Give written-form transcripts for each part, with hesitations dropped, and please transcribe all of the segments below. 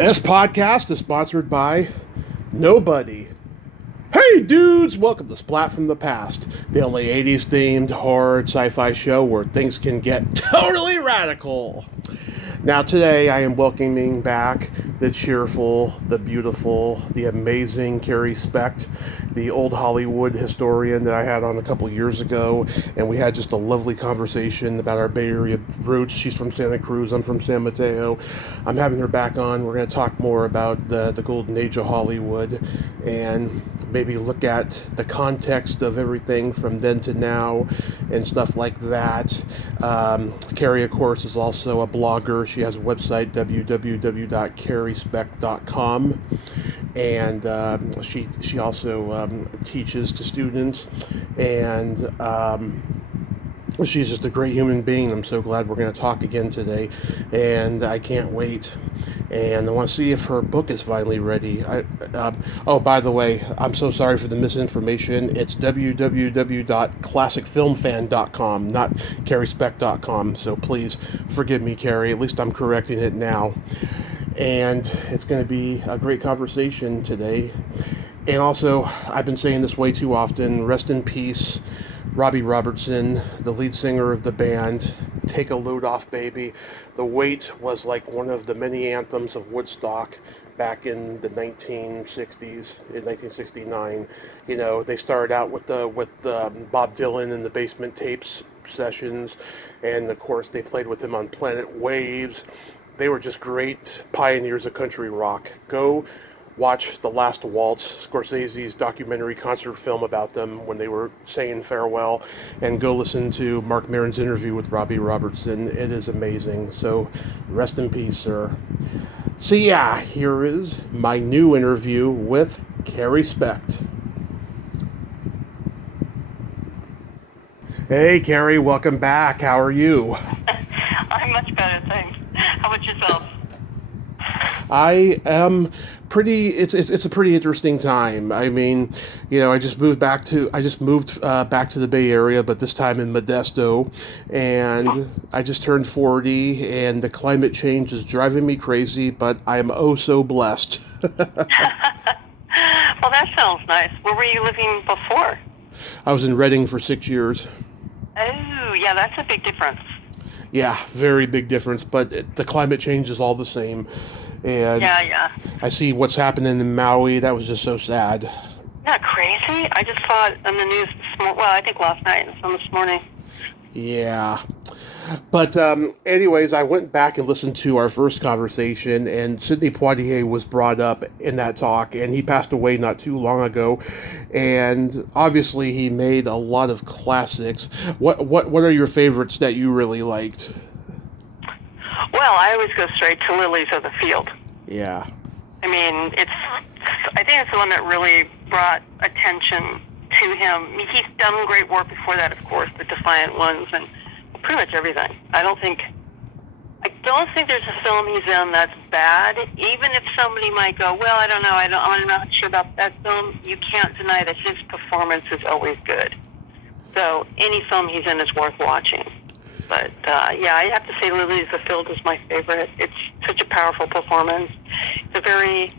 This podcast is sponsored by nobody. Hey dudes, welcome to Splat from the Past, the only 80s themed horror and sci-fi show where things can get totally radical. Now today I am welcoming back the cheerful, the beautiful, the amazing Carrie Specht, the old Hollywood historian that I had on a couple years ago, and we had just a lovely conversation about our Bay Area roots. She's from Santa Cruz, I'm from San Mateo. I'm having her back on. We're going to talk more about the golden age of Hollywood and maybe look at the context of everything from then to now and stuff like that. Carrie, of course, is also a blogger. She has a website, www.carriespecht.com, and she also teaches to students, and she's just a great human being. I'm so glad we're going to talk again today, and I can't wait. And I want to see if her book is finally ready. Oh, by the way, I'm so sorry for the misinformation. It's www.classicfilmfan.com, not carriespecht.com. So please forgive me, Carrie. At least I'm correcting it now. And it's going to be a great conversation today. And also, I've been saying this way too often, rest in peace, Robbie Robertson, the lead singer of the band. Take a Load Off, Baby. The Weight was like one of the many anthems of Woodstock back in the 1960s, in 1969. You know, they started out with Bob Dylan in the Basement Tapes sessions, and of course they played with him on Planet Waves. They were just great pioneers of country rock. Go watch The Last Waltz, Scorsese's documentary concert film about them when they were saying farewell, and go listen to Mark Maron's interview with Robbie Robertson. It is amazing. So rest in peace, sir. So yeah, here is my new interview with Carrie Specht. Hey Carrie, welcome back. How are you? I'm much better, thanks. How about yourself? I am pretty. It's a pretty interesting time. I mean, you know, I just moved back to the Bay Area, but this time in Modesto, and I just turned 40, and the climate change is driving me crazy. But I am oh so blessed. Well, that sounds nice. Where were you living before? I was in Redding for 6 years. Oh, yeah, that's a big difference. Yeah, very big difference. But the climate change is all the same. And yeah. I see what's happening in Maui. That was just so sad. Yeah, crazy. I just saw it on the news this morning. Well, I think last night and some this morning. Yeah. But anyways, I went back and listened to our first conversation, and Sidney Poitier was brought up in that talk, and he passed away not too long ago. And obviously he made a lot of classics. What are your favorites that you really liked? Well, I always go straight to Lilies of the Field. Yeah. I mean, I think it's the one that really brought attention to him. I mean, he's done great work before that, of course, the Defiant Ones and pretty much everything. I don't think there's a film he's in that's bad. Even if somebody might go, well, I don't know, I'm not sure about that film, you can't deny that his performance is always good. So any film he's in is worth watching. But, yeah, I have to say Lilies of the Field is my favorite. It's such a powerful performance. It's a very,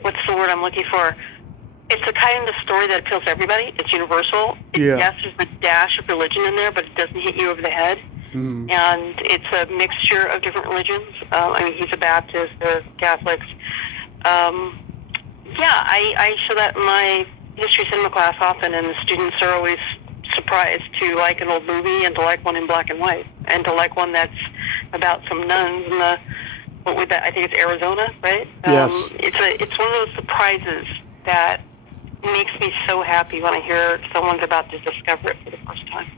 what's the word I'm looking for? It's the kind of story that appeals to everybody. It's universal. Yeah. Yes, there's a dash of religion in there, but it doesn't hit you over the head. Mm. And it's a mixture of different religions. I mean, he's a Baptist, they're Catholics. Yeah, I show that in my history cinema class often, and the students are always surprised to like an old movie and to like one in black and white and to like one that's about some nuns in I think it's Arizona, right? Yes. It's one of those surprises that makes me so happy when I hear someone's about to discover it for the first time.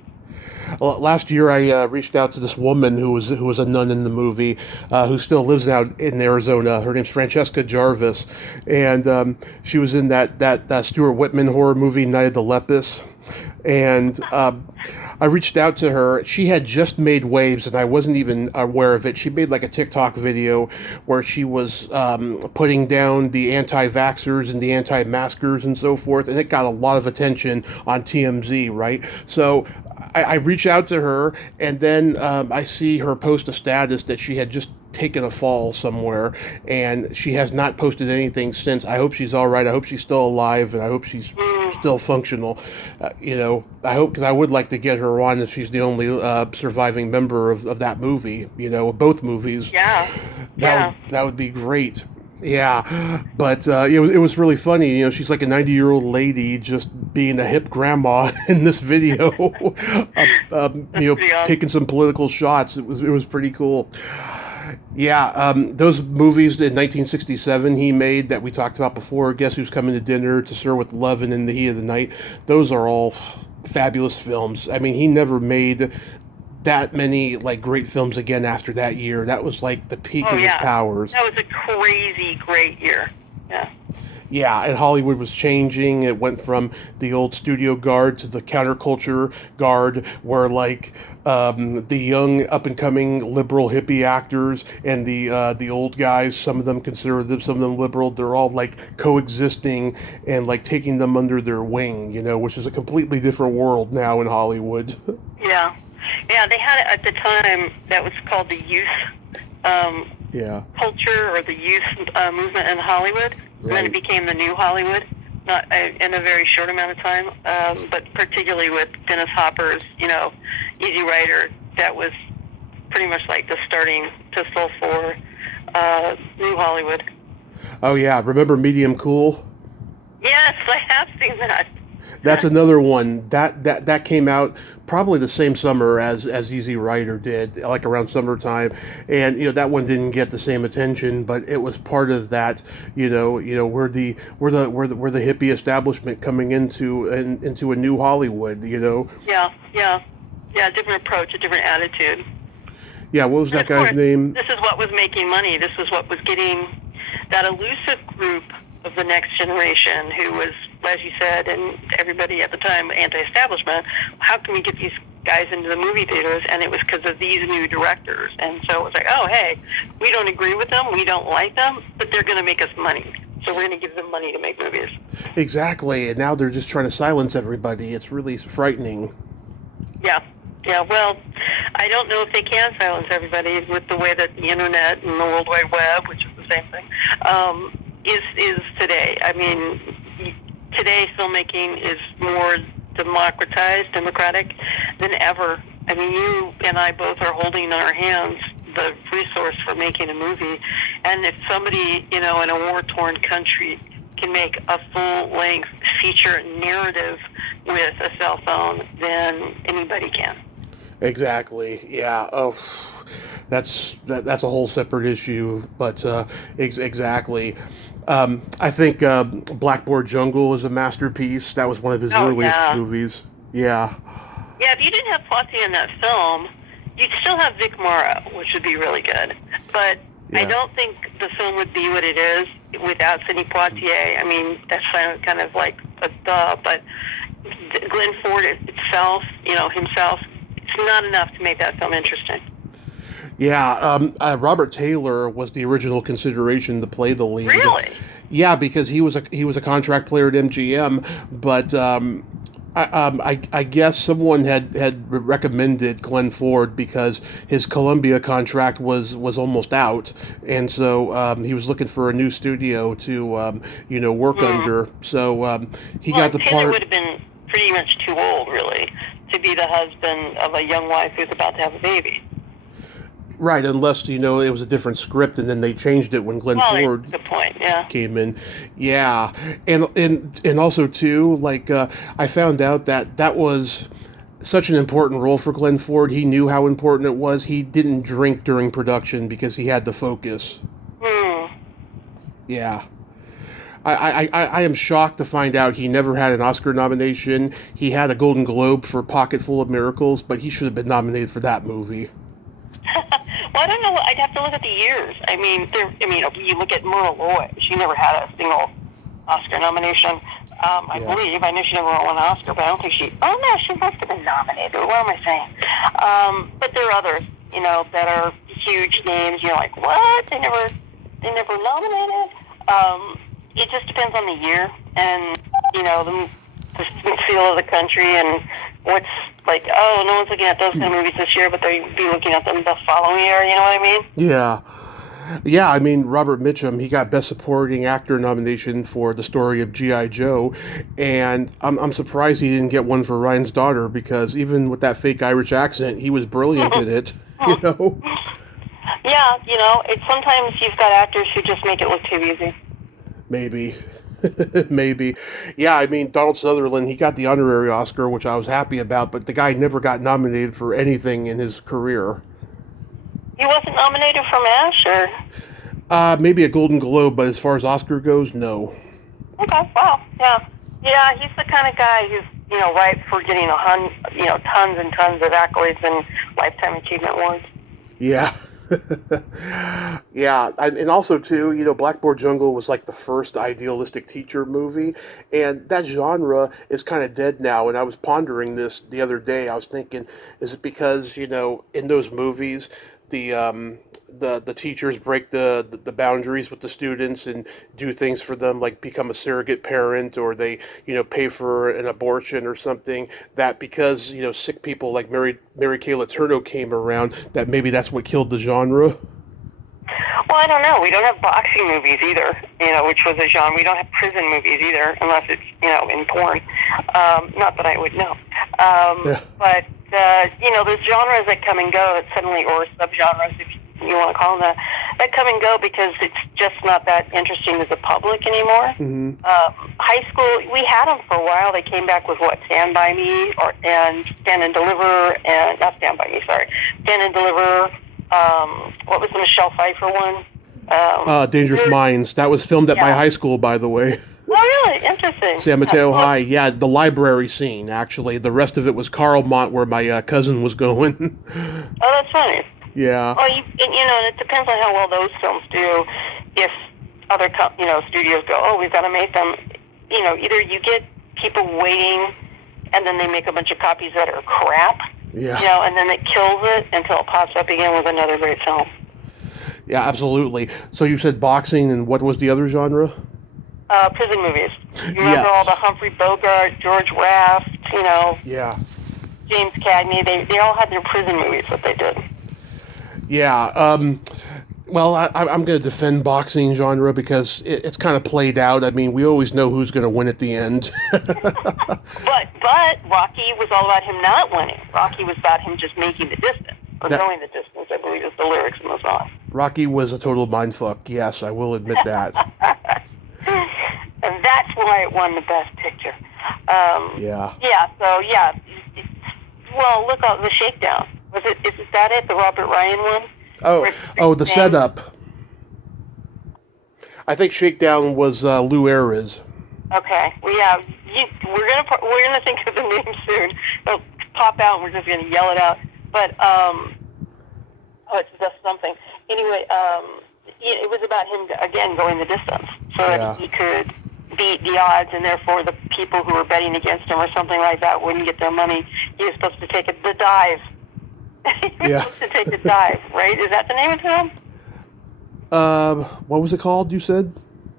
Well, last year I reached out to this woman who was a nun in the movie, who still lives out in Arizona. Her name's Francesca Jarvis, and she was in that Stuart Whitman horror movie, Night of the Lepus. And I reached out to her. She had just made waves, and I wasn't even aware of it. She made like a TikTok video where she was putting down the anti-vaxxers and the anti-maskers and so forth, and it got a lot of attention on TMZ, right? So I reach out to her, and then I see her post a status that she had just taken a fall somewhere, and she has not posted anything since. I hope she's all right. I hope she's still alive, and I hope she's still functional. I hope, because I would like to get her on if she's the only surviving member of that movie. Both movies. Yeah. That would be great. Yeah, but it was really funny. She's like a 90-year-old lady just being a hip grandma in this video, taking some political shots. It was pretty cool. Yeah, those movies in 1967 he made that we talked about before, Guess Who's Coming to Dinner, To Sir with Love, and In the Heat of the Night, those are all fabulous films. I mean, he never made that many great films again after that year. That was like the peak of his powers. That was a crazy great year. Yeah. Yeah, and Hollywood was changing. It went from the old studio guard to the counterculture guard, where the young up and coming liberal hippie actors and the old guys, some of them conservative, some of them liberal, they're all coexisting and taking them under their wing, which is a completely different world now in Hollywood. Yeah. Yeah, they had it at the time that was called the youth culture, or the youth movement in Hollywood. Right. And then it became the new Hollywood, not in a very short amount of time, but particularly with Dennis Hopper's, Easy Rider, that was pretty much like the starting pistol for new Hollywood. Oh, yeah. Remember Medium Cool? Yes, I have seen that. That's another one that came out probably the same summer as Easy Rider did, around summertime, and that one didn't get the same attention, but it was part of that. We're the hippie establishment coming into a new Hollywood. Yeah, different approach, a different attitude. Yeah, what was that guy's name? This is what was making money. This was what was getting that elusive group of the next generation who was, as you said, and everybody at the time, anti-establishment. How can we get these guys into the movie theaters? And it was because of these new directors. And so it was like, oh, hey, we don't agree with them, we don't like them, but they're going to make us money. So we're going to give them money to make movies. Exactly. And now they're just trying to silence everybody. It's really frightening. Yeah. Yeah, well, I don't know if they can silence everybody with the way that the internet and the World Wide Web, which is the same thing, is today. I mean, today filmmaking is more democratic than ever. I mean, you and I both are holding in our hands the resource for making a movie, and if somebody, in a war-torn country can make a full-length feature narrative with a cell phone, then anybody can. Exactly. Yeah. Oh, that's a whole separate issue. But exactly. I think Blackboard Jungle is a masterpiece. That was one of his earliest movies. Yeah. Yeah. If you didn't have Poitier in that film, you'd still have Vic Morrow, which would be really good. But I don't think the film would be what it is without Sidney Poitier. I mean, that's kind of like a duh. But Glenn Ford itself, himself, it's not enough to make that film interesting. Yeah, Robert Taylor was the original consideration to play the lead. Really? Yeah, because he was a contract player at MGM, but I guess someone had recommended Glenn Ford because his Columbia contract was almost out, and so he was looking for a new studio to work under. So he got the Taylor part. Would have been pretty much too old, really, to be the husband of a young wife who's about to have a baby. Right, unless, it was a different script and then they changed it when Glenn Ford good point, yeah. came in. Yeah, and also, too, I found out that was such an important role for Glenn Ford. He knew how important it was. He didn't drink during production because he had the focus. Yeah. I am shocked to find out he never had an Oscar nomination. He had a Golden Globe for Pocket Full of Miracles, but he should have been nominated for that movie. Well, I don't know. I'd have to look at the years. I mean, you look at Myrna Loy. She never had a single Oscar nomination. I believe. I know she never won an Oscar, but I don't think she... Oh, no, she must have been nominated. What am I saying? But there are others, that are huge names. You're like, what? They never nominated? It just depends on the year and, the feel of the country and what's like, oh, no one's looking at those kind of movies this year, but they'll be looking at them the following year. You know what I mean? Yeah. Yeah, I mean, Robert Mitchum, he got Best Supporting Actor nomination for The Story of G.I. Joe, and I'm surprised he didn't get one for Ryan's Daughter, because even with that fake Irish accent, he was brilliant in it, you know? Yeah, sometimes you've got actors who just make it look too easy. Maybe. Maybe. Yeah, I mean, Donald Sutherland, he got the honorary Oscar, which I was happy about, but the guy never got nominated for anything in his career. He wasn't nominated for MASH, or? Maybe a Golden Globe, but as far as Oscar goes, no. Okay, wow, yeah. Yeah, he's the kind of guy who's, ripe for getting tons and tons of accolades and Lifetime Achievement Awards. Yeah. Yeah, and also, too, Blackboard Jungle was like the first idealistic teacher movie, and that genre is kind of dead now, and I was pondering this the other day. I was thinking, is it because, in those movies, the teachers break the boundaries with the students and do things for them, like become a surrogate parent, or they pay for an abortion or something, that because sick people like Mary Kay Letourneau came around, that maybe that's what killed the genre? Well, I don't know. We don't have boxing movies either, which was a genre. We don't have prison movies either, unless it's in porn. Not that I would know. Yeah. But there's genres that come and go that suddenly, or subgenres, if you want to call them that come and go because it's just not that interesting to the public anymore. Mm-hmm. High school, we had them for a while. They came back with Stand By Me, and Stand and Deliver, and not Stand By Me, sorry, Stand and Deliver. What was the Michelle Pfeiffer one? Dangerous Minds. That was filmed at my high school, by the way. Oh, really? Interesting. San Mateo High. Yeah, the library scene, actually. The rest of it was Carlmont, where my cousin was going. Oh, that's funny. Yeah. Well, and it depends on how well those films do. If other, studios go, oh, we've got to make them, either you get people waiting, and then they make a bunch of copies that are crap, and then it kills it until it pops up again with another great film. Yeah, absolutely. So you said boxing, and what was the other genre? Prison movies. You remember all the Humphrey Bogart, George Raft, Yeah. James Cagney. They all had their prison movies that they did. Yeah. Well, I'm going to defend boxing genre because it's kind of played out. I mean, we always know who's going to win at the end. But Rocky was all about him not winning. Rocky was about him just making the distance, or going the distance, I believe is the lyrics in the song. Rocky was a total mindfuck. Yes, I will admit that. And that's why it won the Best Picture. Yeah. Yeah, so, yeah. Well, look at The Shakedown. Is that it, the Robert Ryan one? Oh, the setup. I think Shakedown was Lou Ayres. Okay. Well, yeah, we're gonna think of the name soon. It'll pop out, and we're just gonna yell it out. But it's just something. Anyway, it was about him again going the distance, so that he could beat the odds, and therefore the people who were betting against him or something like that wouldn't get their money. He was supposed to take the dive. He was supposed to take the dive, right? Is that the name of the film? What was it called? You said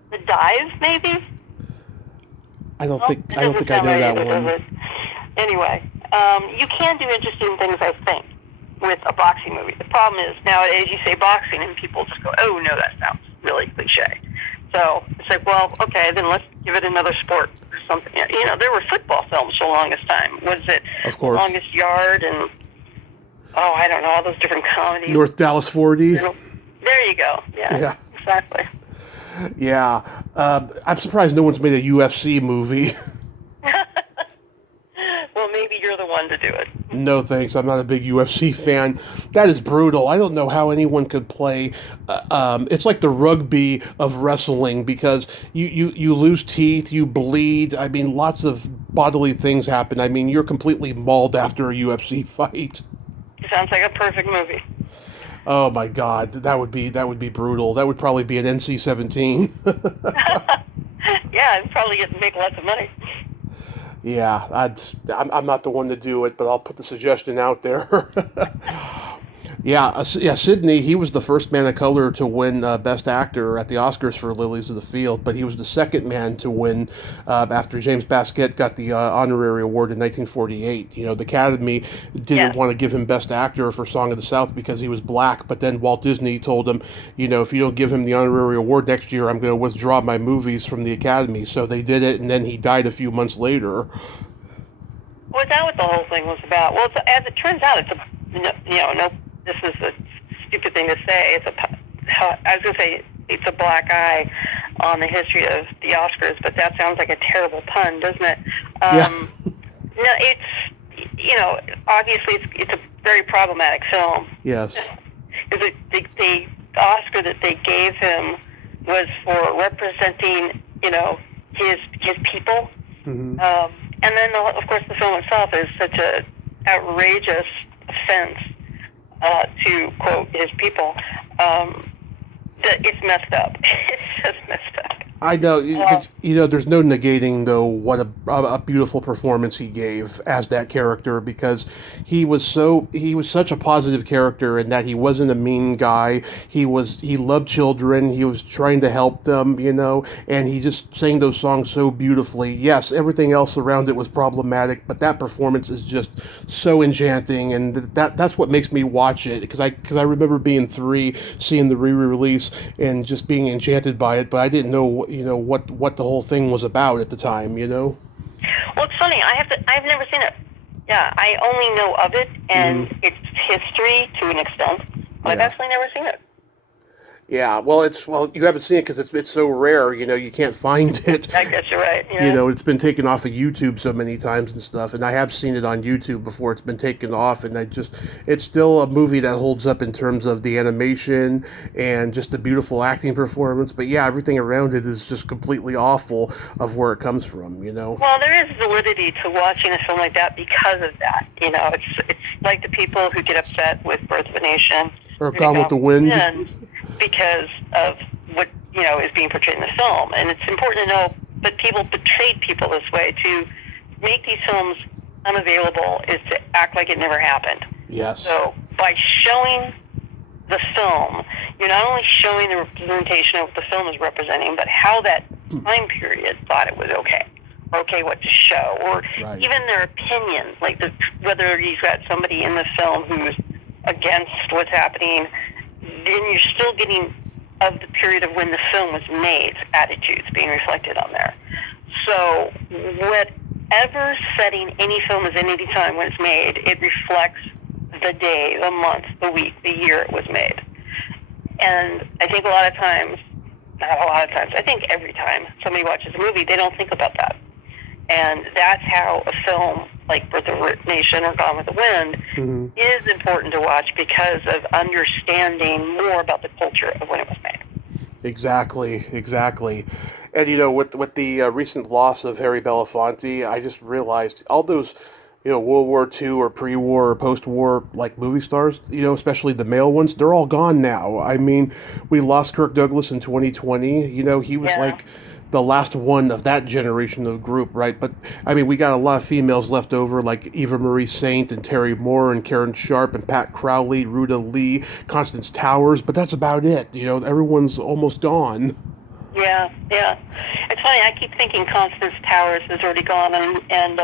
The Dive, maybe. I don't think I know that one. Anyway, you can do interesting things, I think, with a boxing movie. The problem is nowadays you say boxing and people just go, "Oh no, that sounds really cliche." So it's like, well, okay, then let's give it another sport or something. There were football films for the longest time. Was it Of course. Longest Yard and I don't know, all those different comedies. North Dallas 40. There you go. Yeah. Exactly. Yeah. I'm surprised no one's made a UFC movie. Well, maybe you're the one to do it. No, thanks. I'm not a big UFC fan. That is brutal. I don't know how anyone could play. It's like the rugby of wrestling because you lose teeth, you bleed. I mean, lots of bodily things happen. I mean, you're completely mauled after a UFC fight. Sounds like a perfect movie. Oh my God, that would be brutal. That would probably be an NC-17. Yeah, I'd probably make lots of money. Yeah, I'm not the one to do it, but I'll put the suggestion out there. Yeah, yeah. Sidney, he was the first man of color to win Best Actor at the Oscars for Lilies of the Field, but he was the second man to win after James Baskett got the honorary award in 1948. The Academy didn't Yeah. want to give him Best Actor for Song of the South because he was black, but then Walt Disney told him, if you don't give him the honorary award next year, I'm going to withdraw my movies from the Academy. So they did it, and then he died a few months later. Was that what the whole thing was about? Well, as it turns out, it's no, this is a stupid thing to say. I was going to say it's a black eye on the history of the Oscars, but that sounds like a terrible pun, doesn't it? Yeah. No, it's, obviously it's a very problematic film. Yes. The Oscar that they gave him was for representing, his people. Mm-hmm. And then, of course, the film itself is such an outrageous offense to, quote, his people, that it's messed up. It's just messed up. I know, there's no negating, though, what a beautiful performance he gave as that character, because he was such a positive character in that he wasn't a mean guy. He loved children. He was trying to help them, and he just sang those songs so beautifully. Yes, everything else around it was problematic, but that performance is just so enchanting, and that's what makes me watch it, because I remember being 3, seeing the re-release, and just being enchanted by it, but I didn't know what the whole thing was about at the time. Well, it's funny. I've never seen it. Yeah, I only know of it and its history to an extent, but I've actually never seen it. Yeah, well, you haven't seen it because it's so rare. You can't find it. I guess you're right. Yeah. It's been taken off of YouTube so many times and stuff, and I have seen it on YouTube before it's been taken off, and it's still a movie that holds up in terms of the animation and just the beautiful acting performance. But yeah, everything around it is just completely awful of where it comes from. Well, there is validity to watching a film like that because of that. It's like the people who get upset with Birth of a Nation or Gone with the Wind. Because of what is being portrayed in the film, and it's important to know that people betrayed people this way. To make these films unavailable is to act like it never happened. Yes. So by showing the film, you're not only showing the representation of what the film is representing, but how that time period thought it was okay what to show, or even their opinion, like whether you've got somebody in the film who's against what's happening. Then you're still getting of the period of when the film was made, attitudes being reflected on there. So whatever setting any film is in any time when it's made, it reflects the day, the month, the week, the year it was made. And I think I think every time somebody watches a movie, they don't think about that. And that's how a film like Birth of a Nation or Gone with the Wind is important to watch, because of understanding more about the culture of when it was made. Exactly. And with the recent loss of Harry Belafonte, I just realized all those World War II or pre-war or post-war like movie stars, especially the male ones, they're all gone now. I mean, we lost Kirk Douglas in 2020. He was like the last one of that generation of group, right? But I mean, we got a lot of females left over, like Eva Marie Saint and Terry Moore and Karen Sharp and Pat Crowley, Ruta Lee, Constance Towers, but that's about it. Everyone's almost gone. Yeah. It's funny. I keep thinking Constance Towers is already gone, and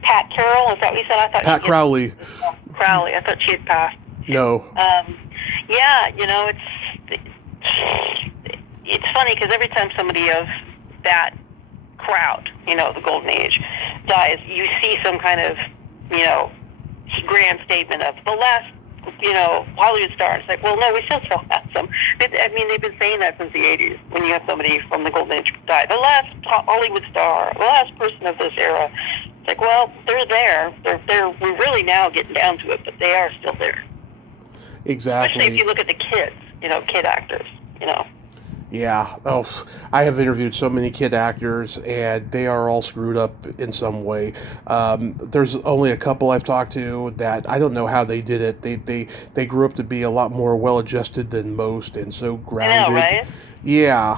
Pat Carroll, is that what you said? I thought Pat Crowley. Crowley. I thought she had passed. No. It's funny because every time somebody of that crowd, the Golden Age, dies, you see some kind of, grand statement of the last, Hollywood star. It's like, well, no, we still have some. They've been saying that since the 80s when you have somebody from the Golden Age die. The last Hollywood star, the last person of this era. It's like, well, they're there. We're really now getting down to it, but they are still there. Exactly. Especially if you look at the kids, kid actors, Yeah. Oh, I have interviewed so many kid actors, and they are all screwed up in some way. There's only a couple I've talked to that I don't know how they did it. They grew up to be a lot more well-adjusted than most, and so grounded. I know, right? Yeah.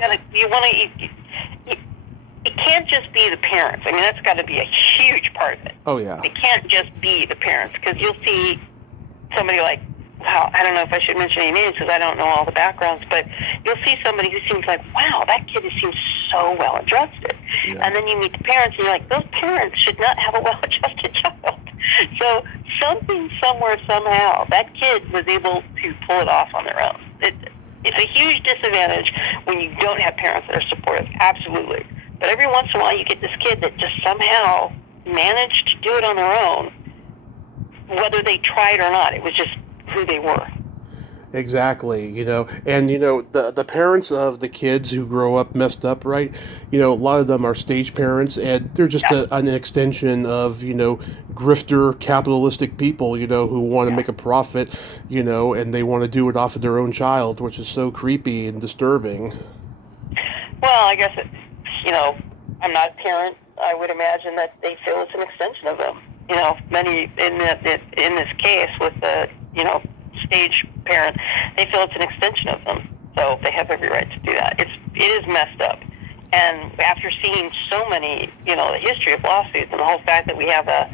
It can't just be the parents. I mean, that's got to be a huge part of it. Oh, yeah. It can't just be the parents, because you'll see somebody like, wow, I don't know if I should mention any names because I don't know all the backgrounds, but you'll see somebody who seems like, wow, that kid seems so well-adjusted. Yeah. And then you meet the parents, and you're like, those parents should not have a well-adjusted child. So something, somewhere, somehow, that kid was able to pull it off on their own. It's a huge disadvantage when you don't have parents that are supportive, absolutely. But every once in a while, you get this kid that just somehow managed to do it on their own, whether they tried or not. It was just who they were. Exactly, and the parents of the kids who grow up messed up, right? A lot of them are stage parents, and they're just an extension of grifter capitalistic people, who want to make a profit, and they want to do it off of their own child, which is so creepy and disturbing. Well, I guess I'm not a parent. I would imagine that they feel it's an extension of them. Many in this case with the stage parent, they feel it's an extension of them, so they have every right to do that. It is messed up, and after seeing so many, the history of lawsuits and the whole fact that we have the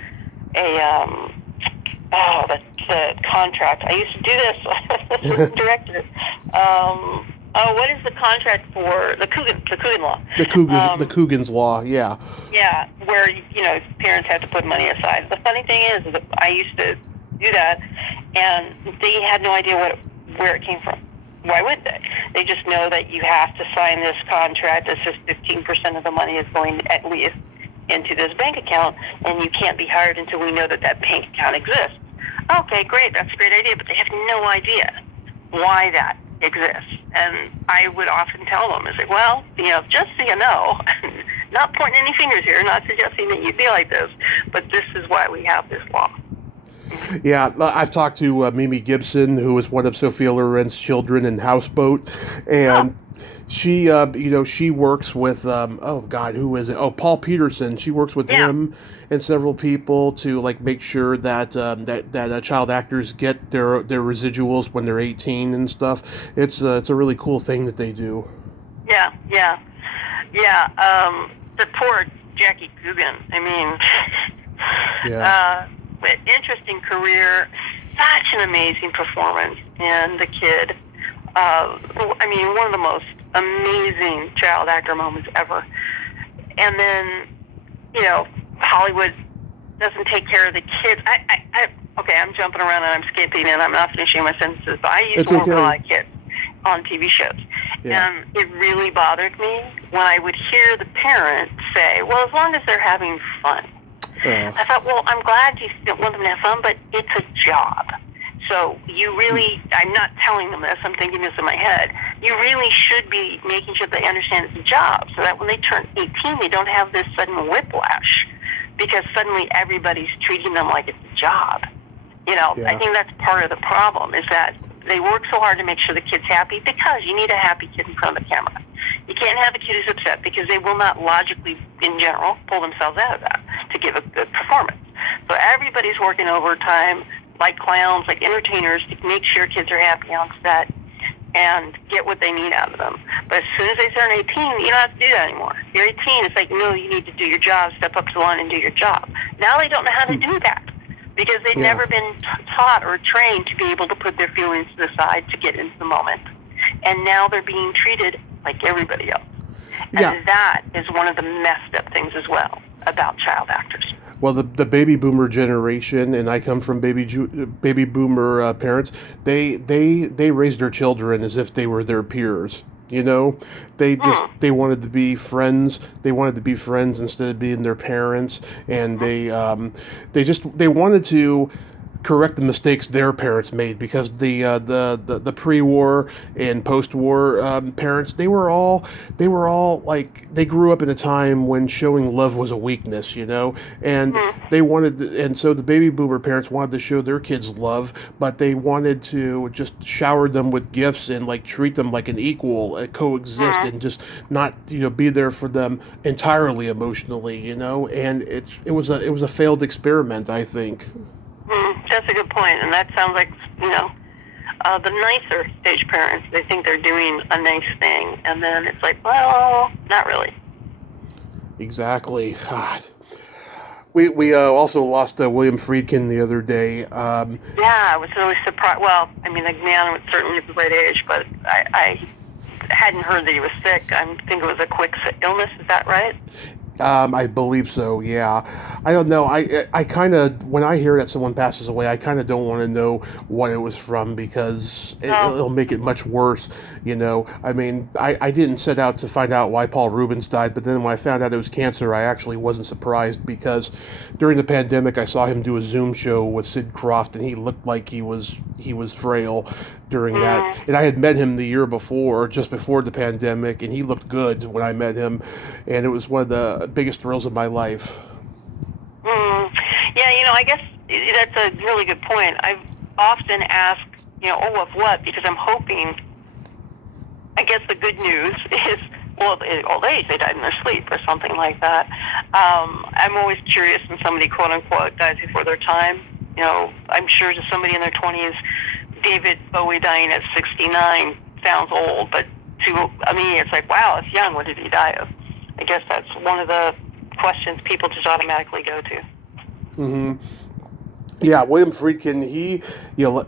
contract. I used to do this director. What is the contract for the Coogan law? The Coogan's law, yeah. Yeah, where parents have to put money aside. The funny thing is that I used to do that, and they had no idea where it came from. Why would they? They just know that you have to sign this contract that says 15% of the money is going at least into this bank account, and you can't be hired until we know that bank account exists. Okay, great, that's a great idea, but they have no idea why that exists. And I would often tell them, I say, well, just so you know, not pointing any fingers here, not suggesting that you be like this, but this is why we have this law. Yeah, I've talked to Mimi Gibson, who was one of Sophia Loren's children in Houseboat, and she, she works with, who is it? Oh, Paul Peterson. She works with him and several people to make sure that child actors get their residuals when they're 18 and stuff. It's a really cool thing that they do. Yeah. The poor Jackie Coogan. I mean, interesting career, such an amazing performance, and the kid, one of the most amazing child actor moments ever. And then, Hollywood doesn't take care of the kids. I'm jumping around and I'm skipping and I'm not finishing my sentences, but I used to work with a lot of kids on TV shows. Yeah. And it really bothered me when I would hear the parents say, well, as long as they're having fun. I thought, well, I'm glad you want them to have fun, but it's a job. So you really, I'm not telling them this, I'm thinking this in my head, you really should be making sure they understand it's a job so that when they turn 18, they don't have this sudden whiplash because suddenly everybody's treating them like it's a job. I think that's part of the problem is that they work so hard to make sure the kid's happy because you need a happy kid in front of the camera. You can't have a kid who's upset because they will not logically, in general, pull themselves out of that to give a good performance. So everybody's working overtime, like clowns, like entertainers, to make sure kids are happy on set and get what they need out of them. But as soon as they turn 18, you don't have to do that anymore. You're 18, it's like, no, you need to do your job, step up to the line and do your job. Now they don't know how to do that because they've never been taught or trained to be able to put their feelings to the side to get into the moment. And now they're being treated like everybody else. And that is one of the messed up things as well about child actors. Well, the baby boomer generation, and I come from baby boomer parents, they raised their children as if they were their peers. They wanted to be friends. They wanted to be friends instead of being their parents, and they wanted to correct the mistakes their parents made because the pre-war and post-war parents they were all like they grew up in a time when showing love was a weakness, and they wanted and so the baby boomer parents wanted to show their kids love, but they wanted to just shower them with gifts and treat them like an equal, coexist, and just not be there for them entirely emotionally, and it was a failed experiment, I think. That's a good point, and that sounds like, the nicer stage parents, they think they're doing a nice thing, and then it's like, well, not really. Exactly. God. We also lost William Friedkin the other day. Yeah, I was really surprised. Well, I mean, the man was certainly of the right age, but I hadn't heard that he was sick. I think it was a quick illness. Is that right? I believe so. Yeah, I don't know. I kind of when I hear that someone passes away, I kind of don't want to know what it was from because No. it'll make it much worse. I mean, I didn't set out to find out why Paul Rubens died, but then when I found out it was cancer, I actually wasn't surprised because during the pandemic, I saw him do a Zoom show with Sid Croft, and he looked like he was frail during that. And I had met him the year before, just before the pandemic, and he looked good when I met him, and it was one of the biggest thrills of my life. Yeah, I guess that's a really good point. I've often asked, of what? Because I'm hoping, I guess the good news is, well, at old age, they died in their sleep or something like that. I'm always curious when somebody, quote unquote, dies before their time. I'm sure to somebody in their 20s, David Bowie dying at 69 sounds old, but to me, it's like, wow, it's young. What did he die of? I guess that's one of the questions people just automatically go to. hmm Yeah, William Friedkin, he,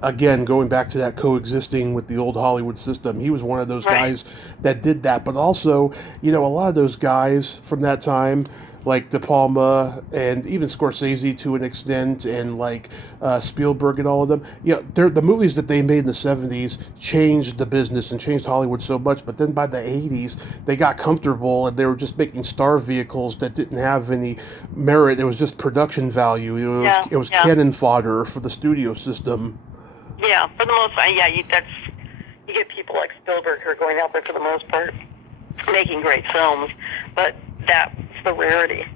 again, going back to that coexisting with the old Hollywood system, he was one of those Right. guys that did that. But also, a lot of those guys from that time, like De Palma and even Scorsese to an extent, and like Spielberg and all of them, the movies that they made in the 70s changed the business and changed Hollywood so much. But then by the 80s, they got comfortable and they were just making star vehicles that didn't have any merit. It was just production value. Yeah, It was yeah. cannon fodder for the studio system. Yeah, for the most part, yeah, you get people like Spielberg who are going out there for the most part, making great films, but that's the rarity,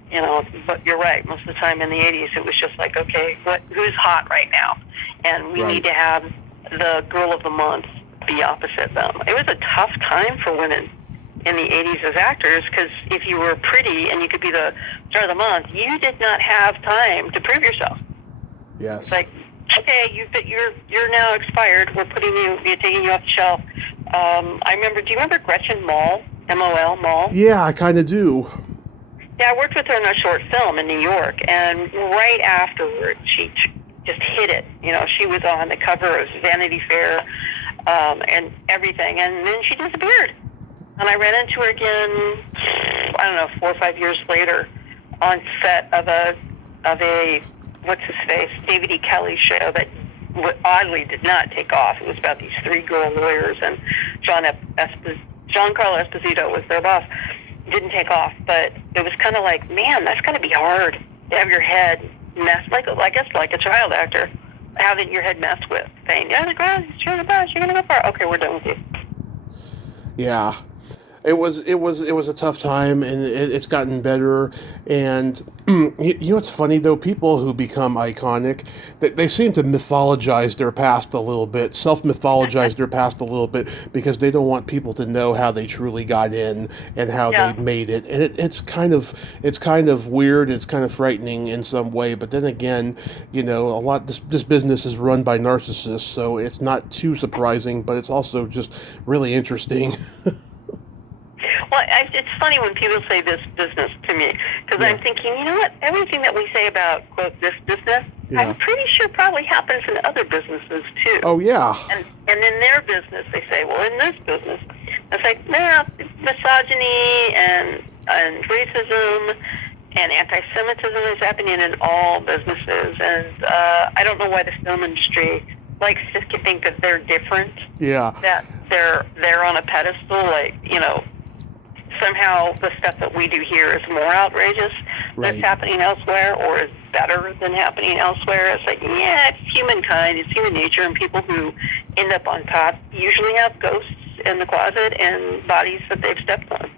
But you're right. Most of the time in the 80s, it was just like, okay, who's hot right now? And we Right. need to have the girl of the month be opposite them. It was a tough time for women in the 80s as actors because if you were pretty and you could be the star of the month, you did not have time to prove yourself. Yes. It's like, okay, you're now expired. We're taking you off the shelf. Do you remember Gretchen Mol, M-O-L, Mol? Yeah, I kind of do. Yeah, I worked with her in a short film in New York, and right afterward, she just hit it. She was on the cover of Vanity Fair and everything, and then she disappeared. And I ran into her again, I don't know, 4 or 5 years later on set of a what's his face, David E. Kelly show that oddly did not take off. It was about these 3 girl lawyers, and Giancarlo Esposito was their boss. Didn't take off, but it was kind of like, man, that's got to be hard to have your head messed, like a child actor, having your head messed with, saying, yeah, the ground, you're the best, you're gonna go far. Okay, we're done with you. Yeah. It was a tough time, and it's gotten better. And what's funny though? People who become iconic, they seem to mythologize their past a little bit, self-mythologize their past a little bit because they don't want people to know how they truly got in and how Yeah. they made it. And it's kind of weird. It's kind of frightening in some way. But then again, this business is run by narcissists, so it's not too surprising. But it's also just really interesting. Well, it's funny when people say this business to me, because Yeah. I'm thinking, you know what? Everything that we say about, quote, this business, Yeah. I'm pretty sure probably happens in other businesses too. Oh yeah. And in their business, they say, well, in this business, it's like, no, misogyny and racism and anti-Semitism is happening in all businesses. And I don't know why the film industry likes to think that they're different, Yeah. that they're on a pedestal, like, somehow the stuff that we do here is more outrageous Right. that's happening elsewhere, or is better than happening elsewhere. It's like, yeah, it's humankind, it's human nature, and people who end up on top usually have ghosts in the closet and bodies that they've stepped on.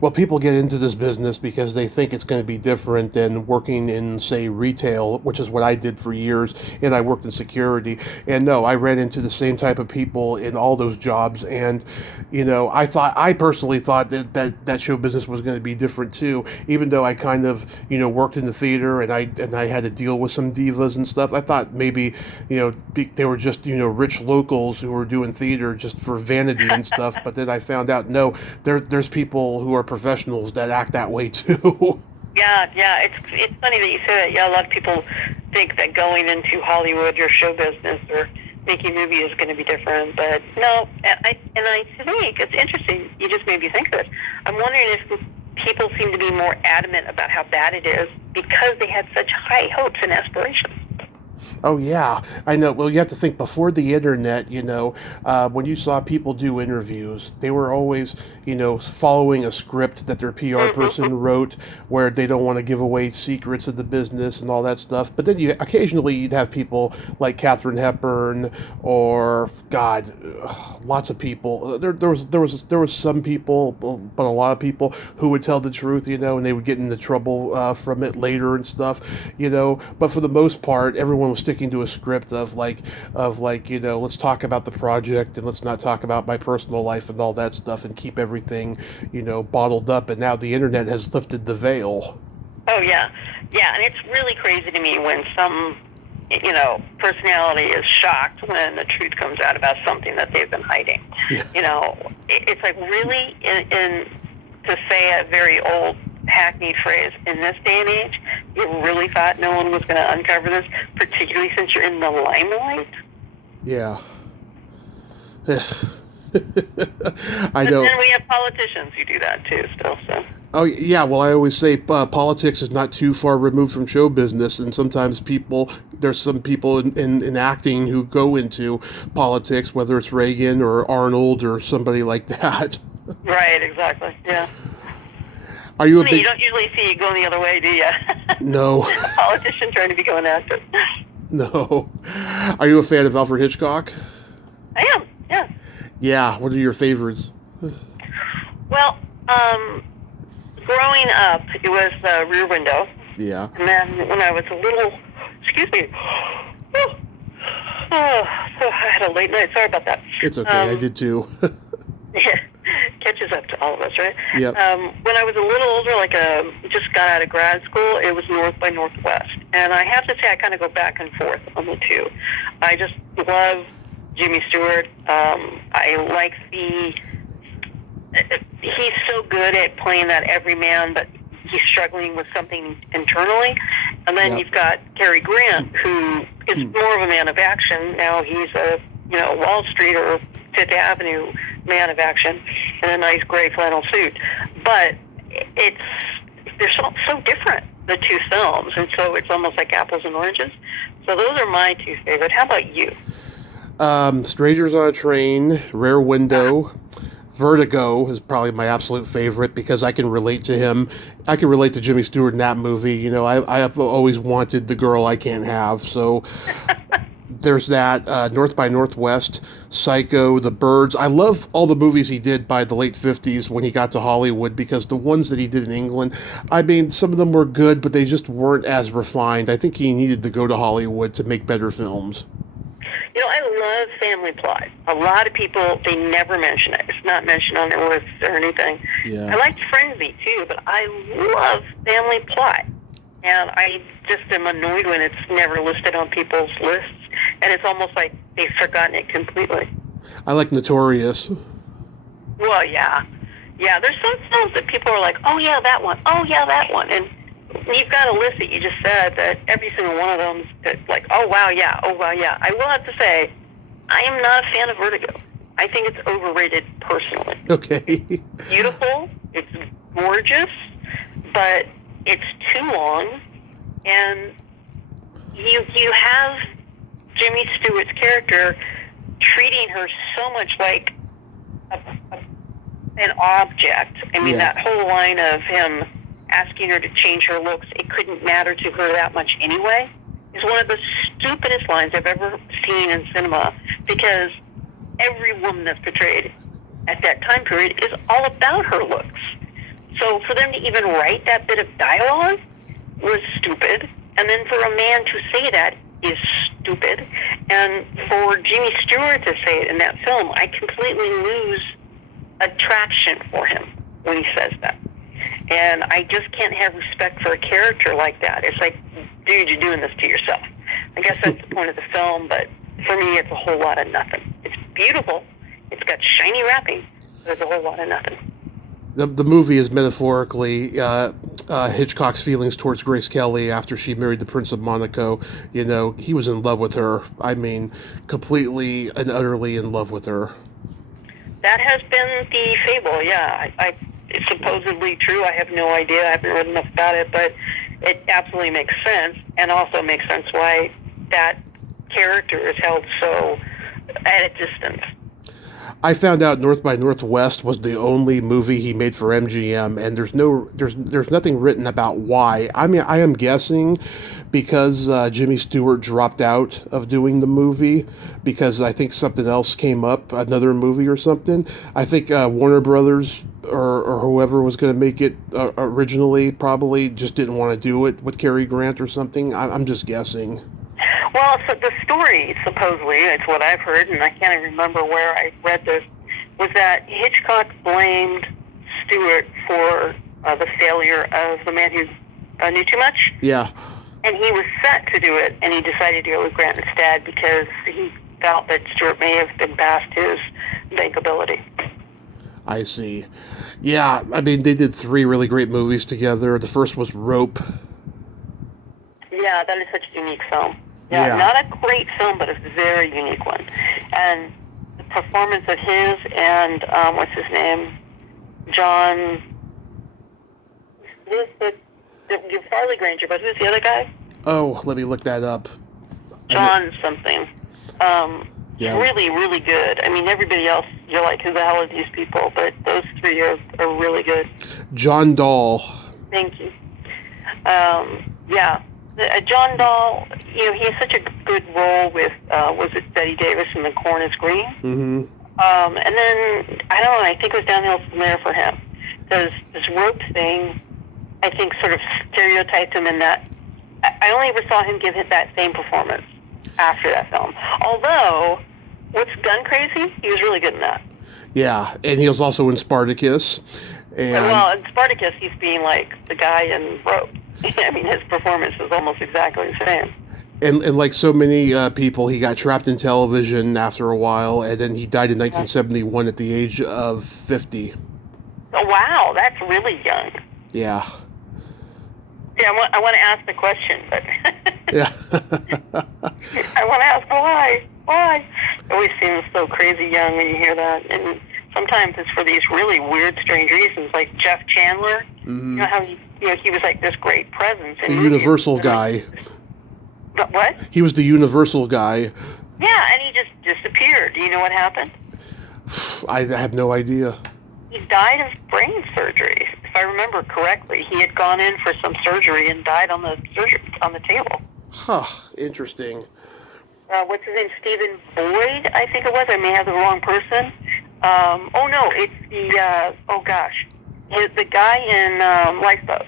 Well, people get into this business because they think it's going to be different than working in, say, retail, which is what I did for years, and I worked in security. And no, I ran into the same type of people in all those jobs. And, I personally thought that show business was going to be different too, even though I kind of, worked in the theater and I had to deal with some divas and stuff. I thought maybe, they were just, rich locals who were doing theater just for vanity and stuff. But then I found out, no, there's people who are professionals that act that way too. Yeah. It's funny that you say that. Yeah, a lot of people think that going into Hollywood or show business or making movies is going to be different, but no. I think it's interesting. You just made me think of it. I'm wondering if people seem to be more adamant about how bad it is because they had such high hopes and aspirations. Oh yeah, I know. Well, you have to think before the internet. When you saw people do interviews, they were always, following a script that their PR person wrote, where they don't want to give away secrets of the business and all that stuff. But then occasionally you'd have people like Katharine Hepburn or God, lots of people. There was some people, but a lot of people who would tell the truth, and they would get into trouble from it later and stuff, But for the most part, everyone was sticking to a script of let's talk about the project and let's not talk about my personal life and all that stuff and keep everything bottled up. And now the internet has lifted the veil. Oh yeah, and it's really crazy to me when some personality is shocked when the truth comes out about something that they've been hiding. Yeah. It's like, really, in to say a very old hackneyed phrase, in this day and age, you really thought no one was going to uncover this, particularly since you're in the limelight? Yeah. I But know. then we have politicians who do that too still, so. Oh yeah, well I always say politics is not too far removed from show business, and sometimes there's some people in acting who go into politics, whether it's Reagan or Arnold or somebody like that. Right, exactly, yeah. Are you a You big... don't usually see it going the other way, do you? No. A politician trying to become an actor. No. Are you a fan of Alfred Hitchcock? I am, yeah. Yeah, what are your favorites? Well, growing up, it was Rear Window. Yeah. And then when I was a little, excuse me, I had a late night. Sorry about that. It's okay, I did too. Yeah, catches up to all of us, right? Yep. When I was a little older, just got out of grad school, it was North by Northwest. And I have to say, I kind of go back and forth on the two. I just love Jimmy Stewart. I like he's so good at playing that everyman, but he's struggling with something internally. And then you've got Cary Grant, who is more of a man of action. Now he's a, Wall Street or Fifth Avenue man of action in a nice gray flannel suit. But they're so different, the two films, and so it's almost like apples and oranges. So those are my two favorite. How about you? Strangers on a Train, Rare Window, Vertigo is probably my absolute favorite because I can relate to him. I can relate to Jimmy Stewart in that movie. I have always wanted the girl I can't have. So there's that. North by Northwest, Psycho, The Birds. I love all the movies he did by the late 50s when he got to Hollywood, because the ones that he did in England, I mean, some of them were good, but they just weren't as refined. I think he needed to go to Hollywood to make better films. I love Family Plot. A lot of people, they never mention it. It's not mentioned on their lists or anything. Yeah. I like Frenzy, too, but I love Family Plot. And I just am annoyed when it's never listed on people's lists. And it's almost like they've forgotten it completely. I like Notorious. Well, yeah. Yeah, there's some films that people are like, oh, yeah, that one. Oh, yeah, that one. And you've got a list that you just said that every single one of them is like, oh, wow, yeah, oh, wow, yeah. I will have to say, I am not a fan of Vertigo. I think it's overrated personally. Okay. Beautiful, it's gorgeous, but it's too long, and you have Jimmy Stewart's character treating her so much like an object. I mean, that whole line of him asking her to change her looks, it couldn't matter to her that much anyway, is one of the stupidest lines I've ever seen in cinema, because every woman that's portrayed at that time period is all about her looks. So for them to even write that bit of dialogue was stupid, and then for a man to say that is stupid, and for Jimmy Stewart to say it in that film, I completely lose attraction for him when he says that. And I just can't have respect for a character like that. It's like, dude, you're doing this to yourself. I guess that's the point of the film, but for me, it's a whole lot of nothing. It's beautiful. It's got shiny wrapping, but it's a whole lot of nothing. The movie is metaphorically Hitchcock's feelings towards Grace Kelly after she married the Prince of Monaco. You know, he was in love with her. I mean, completely and utterly in love with her. That has been the fable, yeah. It's supposedly true. I have no idea. I haven't read enough about it, but it absolutely makes sense, and also makes sense why that character is held so at a distance. I found out North by Northwest was the only movie he made for MGM, and there's nothing written about why. I mean, I am guessing because Jimmy Stewart dropped out of doing the movie because I think something else came up, another movie or something. I think Warner Brothers or whoever was going to make it originally probably just didn't want to do it with Cary Grant or something. I'm just guessing. Well, so the story, supposedly, it's what I've heard, and I can't even remember where I read this, was that Hitchcock blamed Stewart for the failure of The Man Who Knew Too Much. Yeah. And he was set to do it, and he decided to go with Grant instead because he felt that Stewart may have been past his bankability. I see. Yeah, I mean, they did 3 really great movies together. The first was Rope. Yeah, that is such a unique film. Yeah, not a great film, but a very unique one. And the performance of his and, what's his name? John... Who's the Farley Granger, but who's the other guy? Oh, let me look that up. John something. Yeah. Really, really good. I mean, everybody else, you're like, who the hell are these people? But those 3 are really good. John Dahl. Thank you. Yeah. John Dahl, you know, he has such a good role with, was it Bette Davis in The Corn is Green? Mm-hmm. And then, I don't know, I think it was downhill from there for him. Because this Rope thing, I think, sort of stereotyped him in that. I only ever saw him give that same performance after that film. Although, what's Gun Crazy? He was really good in that. Yeah, and he was also in Spartacus. And well, in Spartacus, he's being like the guy in Rope. I mean, his performance is almost exactly the same. And like so many people, he got trapped in television after a while, and then he died in 1971 at the age of 50. Oh, wow, that's really young. Yeah. Yeah, I want to ask the question, but yeah. I want to ask why. Why? It always seems so crazy young when you hear that, and sometimes it's for these really weird, strange reasons, like Jeff Chandler. Mm-hmm. You know how he was like this great presence. The Universal guy. What? He was the Universal guy. Yeah, and he just disappeared. Do you know what happened? I have no idea. He died of brain surgery, if I remember correctly. He had gone in for some surgery and died on the table. Huh. Interesting. What's his name? Stephen Boyd, I think it was. I may have the wrong person. Oh no, it's the the guy in Lifeboat.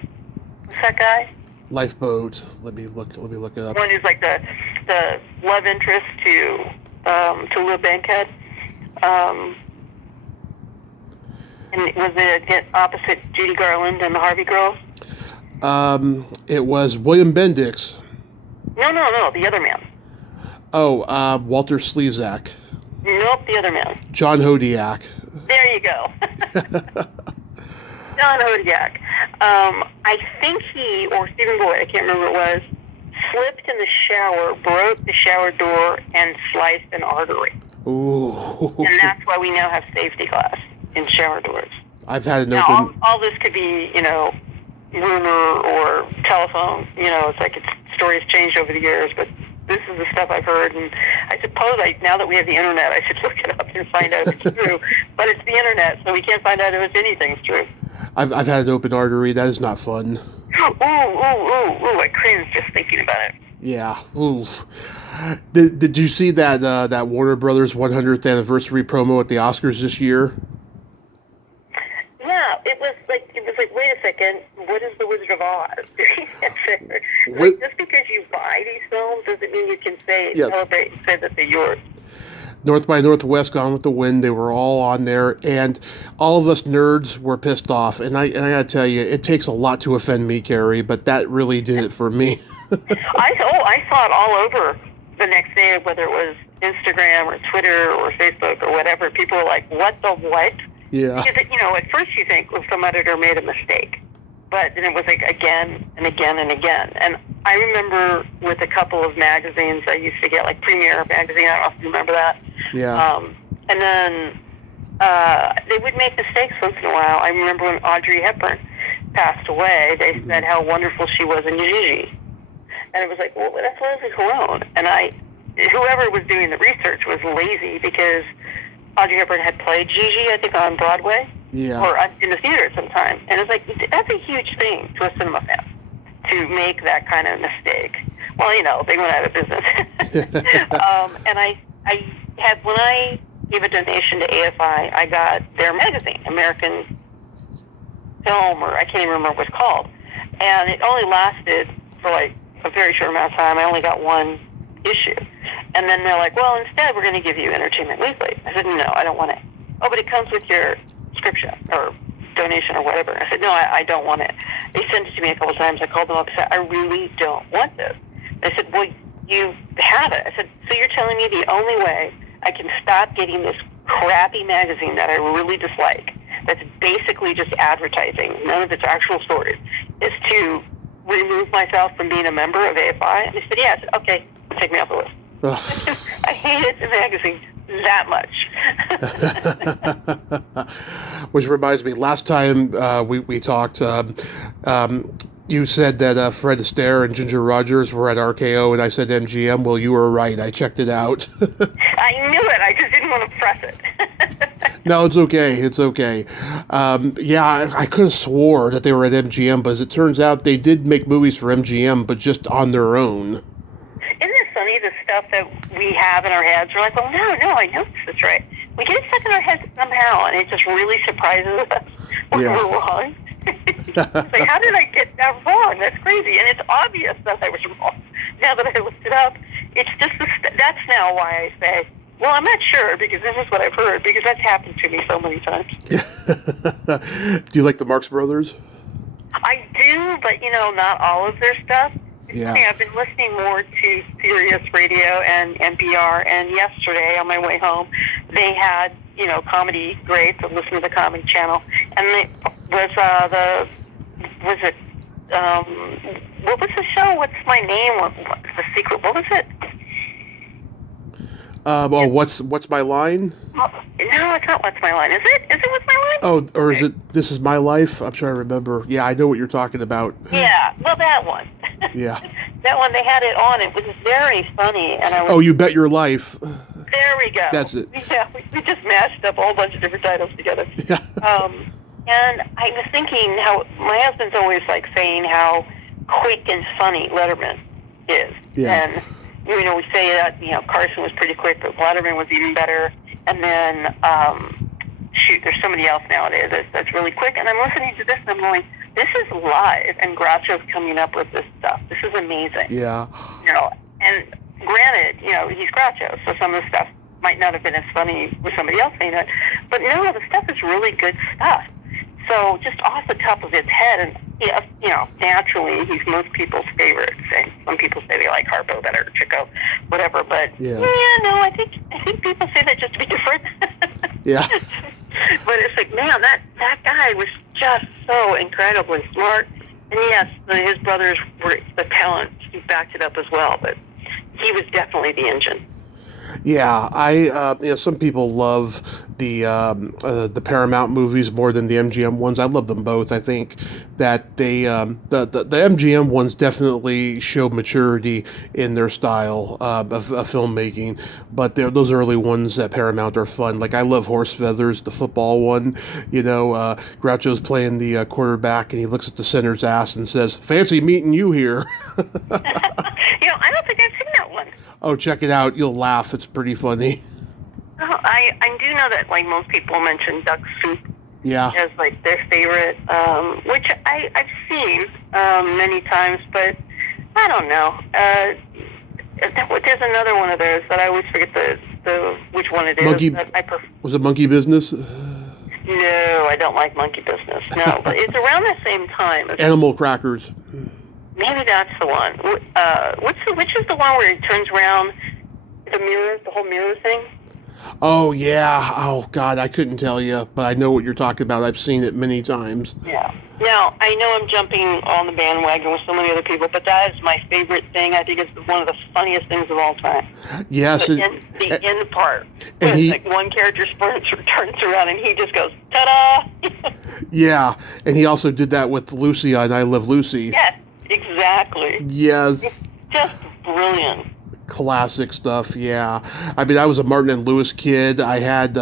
What's that guy? Lifeboat. Let me look it up. One who's like the love interest to Lou Bankhead. And was it opposite Judy Garland and the Harvey Girls? It was William Bendix. No, the other man. Oh, Walter Slezak. Nope, the other man. John Hodiak. There you go. John Hodiak. I think he, or Stephen Boyd, I can't remember what it was, slipped in the shower, broke the shower door, and sliced an artery. Ooh. And that's why we now have safety glass in shower doors. I've had an now, open... all this could be, rumor or telephone. It's like stories changed over the years, but this is the stuff I've heard, and I suppose now that we have the internet, I should look it up and find out if it's true. But it's the internet, so we can't find out if anything's true. I've had an open artery. That is not fun. Ooh, I cringe just thinking about it. Yeah. Ooh. Did you see that Warner Brothers 100th anniversary promo at the Oscars this year? Yeah, it was like, wait a second, what is The Wizard of Oz? Just because you buy these films doesn't mean you can celebrate and say that they're yours. North by Northwest, Gone with the Wind, they were all on there, and all of us nerds were pissed off. And I gotta tell you, it takes a lot to offend me, Carrie, but that really did it for me. I saw it all over the next day, whether it was Instagram or Twitter or Facebook or whatever. People were like, what the what? Yeah. Because, at first you think, well, some editor made a mistake. but then it was like again and again and again. And I remember with a couple of magazines I used to get, like Premiere magazine, I don't know if you remember that. Yeah. And then they would make mistakes once in a while. I remember when Audrey Hepburn passed away, they said how wonderful she was in Gigi. And it was like, well, that's Leslie Caron. And whoever was doing the research was lazy, because Audrey Hepburn had played Gigi, I think, on Broadway. Yeah. Or in the theater sometime. And it's like, that's a huge thing to a cinema fan, to make that kind of mistake. Well, they went out of business. And I had, when I gave a donation to AFI, I got their magazine, American Film, or I can't even remember what it's called. And it only lasted for like a very short amount of time. I only got one issue. And then they're like, well, instead we're going to give you Entertainment Weekly. I said, no, I don't want it. Oh, but it comes with your subscription or donation or whatever. I said, no, I don't want it. They sent it to me a couple times. I called them up and said, I really don't want this. They said, well, you have it. I said, so you're telling me the only way I can stop getting this crappy magazine that I really dislike, that's basically just advertising, none of its actual stories, is to remove myself from being a member of AFI? And they said, yeah. I said, okay, take me off the list. I hated the magazine that much. Which reminds me, last time we talked, you said that Fred Astaire and Ginger Rogers were at RKO, and I said MGM. Well, you were right. I checked it out. I knew it. I just didn't want to press it. No, it's okay. It's okay. I could have swore that they were at MGM, but as it turns out, they did make movies for MGM, but just on their own. Isn't it funny, the stuff that we have in our heads? We're like, well, no, I know this is right. We get it stuck in our heads somehow, and it just really surprises us when we're wrong. It's like, how did I get that wrong? That's crazy. And it's obvious that I was wrong. Now that I looked it up, it's just, that's now why I say, well, I'm not sure, because this is what I've heard, because that's happened to me so many times. Do you like the Marx Brothers? I do, but, not all of their stuff. It's funny, I've been listening more to Sirius Radio and NPR, and yesterday on my way home, they had, comedy greats. I listened to the Comedy Channel, and it was what was the show? What's My Name? What's the secret? What was it? What's My Line? No, it's not What's My Line. Is it? Is it What's My Line? Oh, or is it This Is My Life? I'm trying to remember. Yeah, I know what you're talking about. Yeah, well, that one. Yeah. That one, they had it on. It was very funny, and I was. Oh, You Bet Your Life. There we go. That's it. Yeah, we just mashed up a whole bunch of different titles together. Yeah. And I was thinking how my husband's always like saying how quick and funny Letterman is. Yeah. And we say that Carson was pretty quick, but Letterman was even better. And then there's somebody else nowadays that's really quick. And I'm listening to this and I'm going, this is live, and Groucho's coming up with this stuff. This is amazing. Yeah. And granted, he's Groucho, so some of the stuff might not have been as funny with somebody else saying it, but no, the stuff is really good stuff. So just off the top of his head, and naturally, he's most people's favorite. Some people say they like Harpo better, Chico, whatever. But I think people say that just to be different. Yeah. But it's like, man, that guy was just so incredibly smart. And yes, his brothers were the talent. He backed it up as well, but he was definitely the engine. Yeah, some people love the Paramount movies more than the MGM ones. I love them both. I think that the MGM ones definitely show maturity in their style of filmmaking, but those early ones at Paramount are fun. Like, I love Horse Feathers, the football one. Groucho's playing the quarterback, and he looks at the center's ass and says, "Fancy meeting you here." I don't think I've seen that one. Oh, check it out. You'll laugh. It's pretty funny. Oh, I do know that, like, most people mention Duck Soup as, like, their favorite, which I've seen many times, but I don't know. There's another one of those that I always forget the which one it is. Was it Monkey Business? No, I don't like Monkey Business. No, but it's around the same time. Animal Crackers. Maybe that's the one. Which is the one where he turns around the mirror, the whole mirror thing? Oh yeah. Oh God, I couldn't tell you, but I know what you're talking about. I've seen it many times. Yeah. Now, I know I'm jumping on the bandwagon with so many other people, but that is my favorite thing. I think it's one of the funniest things of all time. Yes, The end part, and when he, like one character turns around and he just goes, ta-da! yeah, and he also did that with Lucy on I Love Lucy. Yes, exactly. It's Yes. just brilliant. Classic stuff, yeah. I mean, I was a Martin and Lewis kid. I had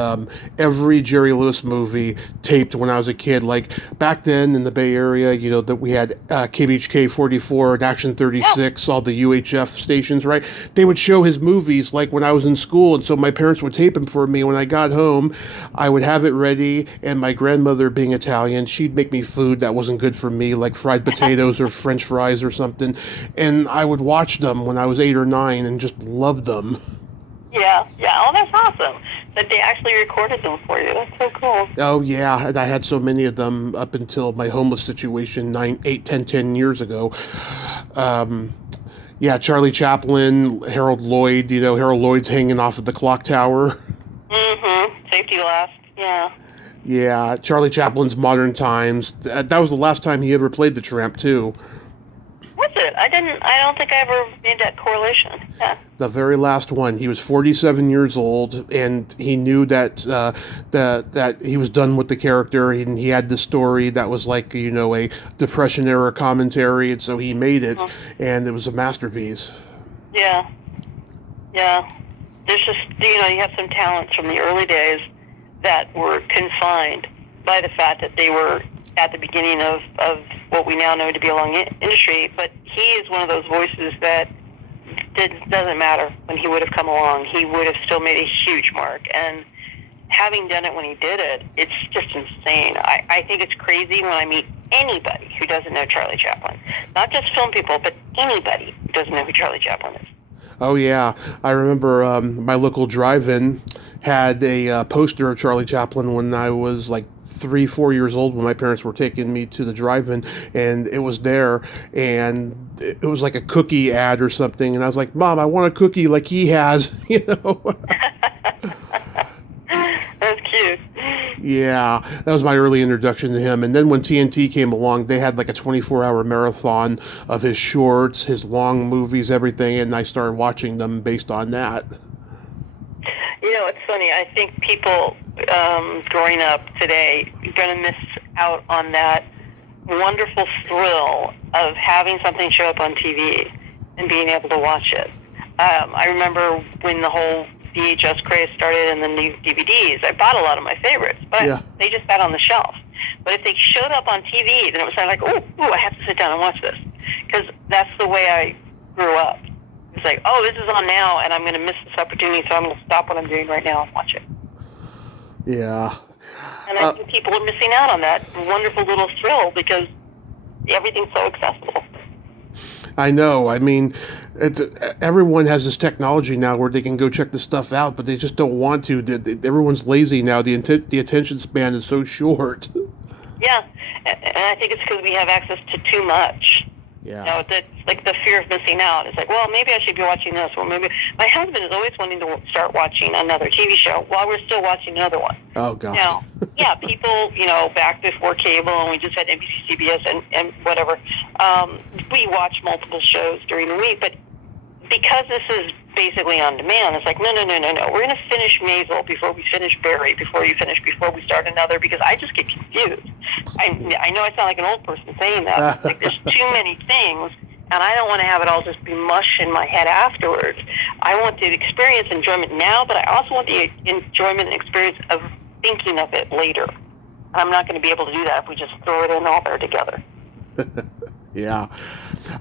every Jerry Lewis movie taped when I was a kid. Like back then in the Bay Area, that we had KBHK 44 and Action Yeah. 36, all the UHF stations, right? They would show his movies like when I was in school, and so my parents would tape them for me. When I got home, I would have it ready, and my grandmother, being Italian, she'd make me food that wasn't good for me, like fried potatoes or French fries or something, and I would watch them when I was 8 or 9 and just loved them. Yeah, yeah. Oh, that's awesome that they actually recorded them for you. That's so cool. Oh yeah, and I had so many of them up until my homeless situation 10 years ago. Um, yeah, Charlie Chaplin, Harold Lloyd. Harold Lloyd's hanging off of the clock tower. Mm-hmm. Safety last. Yeah. Yeah, Charlie Chaplin's Modern Times. That was the last time he ever played the Tramp too. Was it? I don't think I ever made that correlation. Yeah. The very last one. He was 47 years old, and he knew that he was done with the character, and he had this story that was like a Depression era commentary, and so he made it, and it was a masterpiece. Yeah. Yeah. There's just you have some talents from the early days that were confined by the fact that they were at the beginning of what we now know to be a long industry, but he is one of those voices that doesn't matter when he would have come along. He would have still made a huge mark, and having done it when he did it, it's just insane. I think it's crazy when I meet anybody who doesn't know Charlie Chaplin. Not just film people, but anybody who doesn't know who Charlie Chaplin is. Oh yeah, I remember my local drive-in had a poster of Charlie Chaplin when I was like 3, 4 years old, when my parents were taking me to the drive-in, and it was there, and it was like a cookie ad or something, and I was like, Mom, I want a cookie like he has. That's cute. Yeah, that was my early introduction to him. And then when TNT came along, they had like a 24-hour marathon of his shorts, his long movies, everything, and I started watching them based on that. It's funny. I think people growing up today are going to miss out on that wonderful thrill of having something show up on TV and being able to watch it. I remember when the whole VHS craze started and the new DVDs. I bought a lot of my favorites, but Yeah. they just sat on the shelf. But if they showed up on TV, then it was kind of like, oh, I have to sit down and watch this. Because that's the way I grew up. It's like, oh, this is on now, and I'm going to miss this opportunity, so I'm going to stop what I'm doing right now and watch it. Yeah. And I think people are missing out on that wonderful little thrill because everything's so accessible. I know. I mean, everyone has this technology now where they can go check the stuff out, but they just don't want to. Everyone's lazy now. The attention span is so short. Yeah, and I think it's because we have access to too much. Yeah. That's like the fear of missing out. It's like, well, maybe I should be watching this, or maybe my husband is always wanting to start watching another TV show while we're still watching another one. Oh God. Now, yeah, people, back before cable, and we just had NBC, CBS, and whatever. We watch multiple shows during the week, but because this is basically on demand, it's like, no. We're going to finish Maisel before we finish Barry, before we start another, because I just get confused. I know I sound like an old person saying that. Like, there's too many things, and I don't want to have it all just be mush in my head afterwards. I want the experience enjoyment now, but I also want the enjoyment and experience of thinking of it later. I'm not going to be able to do that if we just throw it in all there together. Yeah.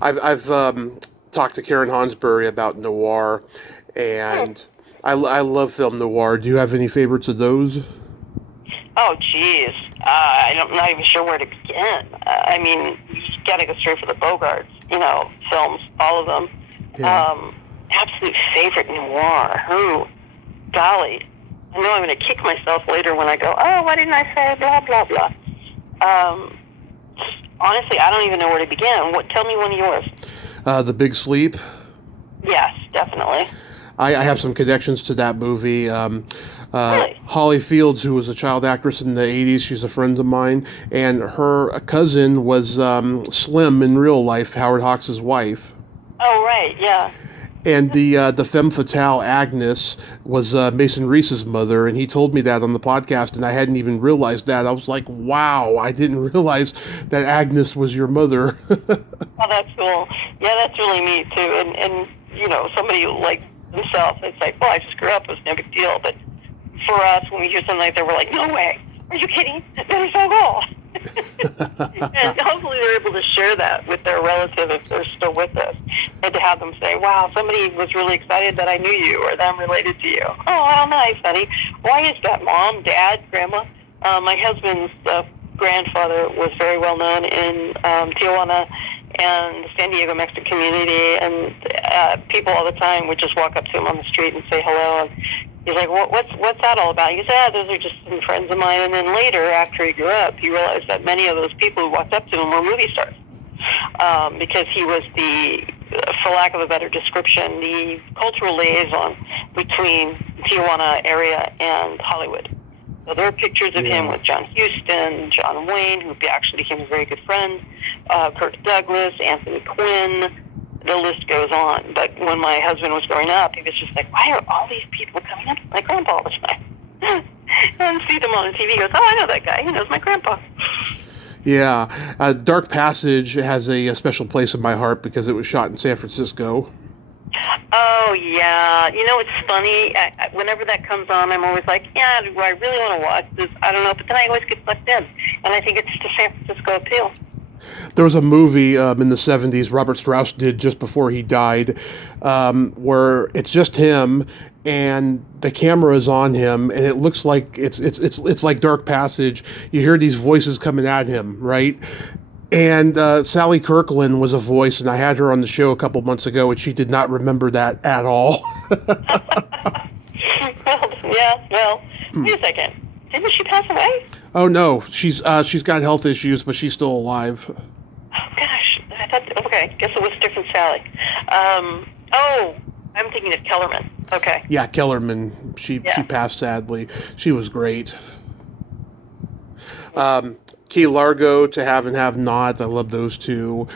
I've talked to Karen Hansberry about Noir, and I love film noir. Do you have any favorites of those? Oh, geez. I'm not even sure where to begin. I mean, you got to go straight for the Bogarts, films, all of them. Yeah. Absolute favorite noir. Who? Golly. I know I'm going to kick myself later when I go, oh, why didn't I say blah, blah, blah. Honestly, I don't even know where to begin. Tell me one of yours. The Big Sleep. Yes, definitely. I have some connections to that movie. Really? Holly Fields, who was a child actress in the 80s, she's a friend of mine, and her cousin was Slim in real life, Howard Hawks' wife. Oh, right, yeah. And the femme fatale Agnes was Mason Reese's mother, and he told me that on the podcast, and I hadn't even realized that. I was like, wow, I didn't realize that Agnes was your mother. Oh, that's cool. Yeah, that's really neat, too. And somebody like themselves, it's like, well, I just grew up, it was no big deal. But for us, when we hear something like that, we're like, no way. Are you kidding? That is so cool. And hopefully they're able to share that with their relative if they're still with us, and to have them say, wow, somebody was really excited that I knew you or that I'm related to you. Oh, how nice, honey. Why is that? Mom, dad, grandma? My husband's grandfather was very well known in Tijuana and the San Diego Mexican community, and people all the time would just walk up to him on the street and say hello. And he's like, what's that all about? He said, those are just some friends of mine. And then later, after he grew up, he realized that many of those people who walked up to him were movie stars, because he was for lack of a better description, the cultural liaison between the Tijuana area and Hollywood. So there are pictures of him with John Huston, John Wayne, who actually became a very good friend, Kirk Douglas, Anthony Quinn. The list goes on. But when my husband was growing up, he was just like, why are all these people coming up to my grandpa all the time? And see them on the TV. He goes, oh, I know that guy. He knows my grandpa. Yeah. Dark Passage has a special place in my heart because it was shot in San Francisco. Oh, yeah. It's funny. Whenever that comes on, I'm always like, yeah, do I really want to watch this? I don't know. But then I always get sucked in. And I think it's the San Francisco appeal. There was a movie in the 70s Robert Strauss did just before he died, where it's just him and the camera is on him, and it looks like it's like Dark Passage. You hear these voices coming at him, right? And Sally Kirkland was a voice, and I had her on the show a couple months ago, and she did not remember that at all. Wait a second. Didn't she pass away? Oh no, she's got health issues, but she's still alive. Oh gosh, I thought. Okay, guess it was a different Sally. I'm thinking of Kellerman. Okay. Yeah, Kellerman. She passed sadly. She was great. Key Largo, To Have and Have Not. I love those two.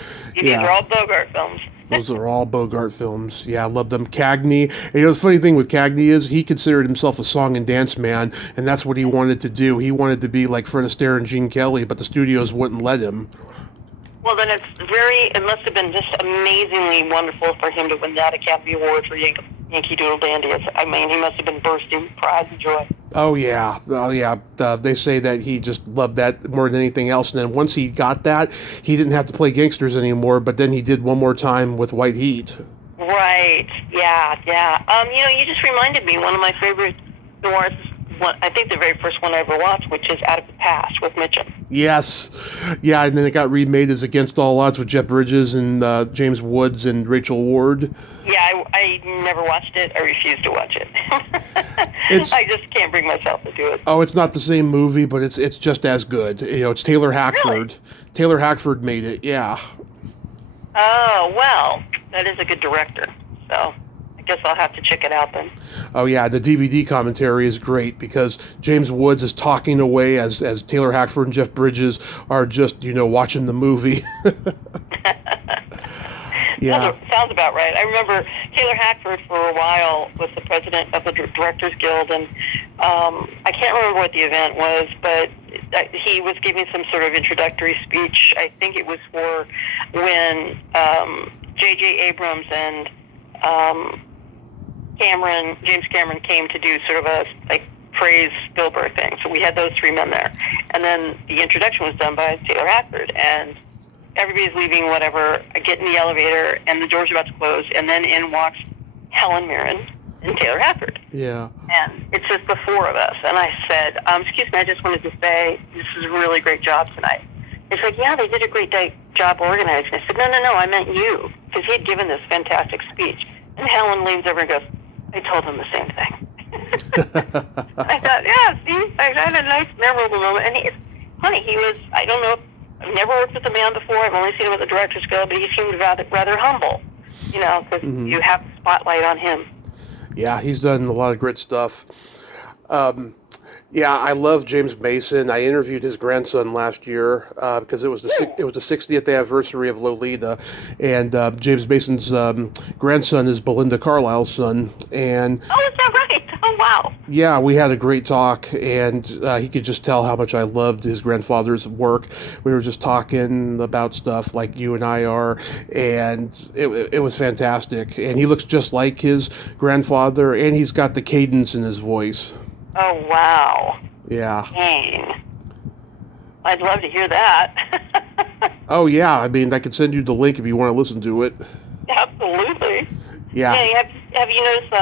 These are all Bogart films. Those are all Bogart films. Yeah, I love them. Cagney. And the funny thing with Cagney is he considered himself a song and dance man, and that's what he wanted to do. He wanted to be like Fred Astaire and Gene Kelly, but the studios wouldn't let him. Well, then it must have been just amazingly wonderful for him to win that Academy Award for Yankee Doodle Dandy. I mean, he must have been bursting with pride and joy. Oh, yeah. They say that he just loved that more than anything else. And then once he got that, he didn't have to play gangsters anymore, but then he did one more time with White Heat. Right. Yeah. You just reminded me, one of my favorite noirs, I think the very first one I ever watched, which is Out of the Past with Mitchum. Yes. Yeah, and then it got remade as Against All Odds with Jeff Bridges and James Woods and Rachel Ward. Yeah, I never watched it. I refuse to watch it. I just can't bring myself to do it. Oh, it's not the same movie, but it's just as good. It's Taylor Hackford. Really? Taylor Hackford made it, yeah. Oh, well, that is a good director, so I guess I'll have to check it out then. Oh, yeah, the DVD commentary is great because James Woods is talking away as Taylor Hackford and Jeff Bridges are just, watching the movie. Yeah. Sounds about right. I remember Taylor Hackford for a while was the president of the Directors Guild, and I can't remember what the event was, but he was giving some sort of introductory speech. I think it was for when J.J. Abrams and James Cameron came to do sort of a praise Spielberg thing. So we had those three men there, and then the introduction was done by Taylor Hackford, and everybody's leaving, whatever. I get in the elevator, and the door's about to close, and then in walks Helen Mirren and Taylor Hackford. Yeah. And it's just the four of us. And I said, excuse me, I just wanted to say this is a really great job tonight. He's like, yeah, they did a great job organizing. I said, no, I meant you, because he had given this fantastic speech. And Helen leans over and goes, I told him the same thing. I thought, yeah, see, I had a nice, memorable moment. And it's funny, he was, I don't know, I've never worked with the man before. I've only seen him at the Directors Guild, but he seemed rather humble, because you have the spotlight on him. Yeah, he's done a lot of great stuff. Um, yeah, I love James Mason. I interviewed his grandson last year because it was the 60th anniversary of Lolita, and James Mason's grandson is Belinda Carlisle's son. And Oh, is that right? Oh, wow. yeah, we had a great talk, and he could just tell how much I loved his grandfather's work. We were just talking about stuff like you and I are, and it was fantastic. And he looks just like his grandfather, and he's got the cadence in his voice. Oh, wow. Yeah. Dang. I'd love to hear that. Oh yeah, I mean, I could send you the link if you want to listen to it. Absolutely. Yeah. Yeah, have you noticed,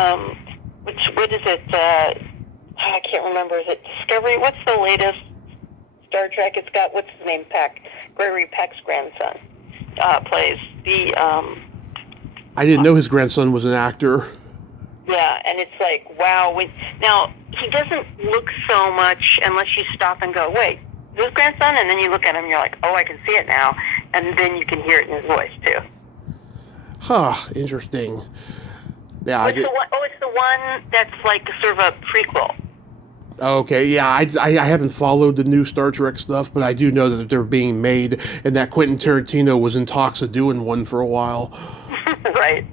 what is it, I can't remember, is it Discovery? What's the latest Star Trek? It's got, what's his name, Peck, Gregory Peck's grandson, plays the, I didn't know his grandson was an actor. yeah, and it's like, wow. Now, he doesn't look so much unless you stop and go, wait, is his grandson? And then you look at him and you're like, oh, I can see it now. And then you can hear it in his voice, too. Huh, interesting. Yeah, It's the one that's like sort of a prequel. okay, yeah, I haven't followed the new Star Trek stuff, but I do know that they're being made, and that Quentin Tarantino was in talks of doing one for a while. Right.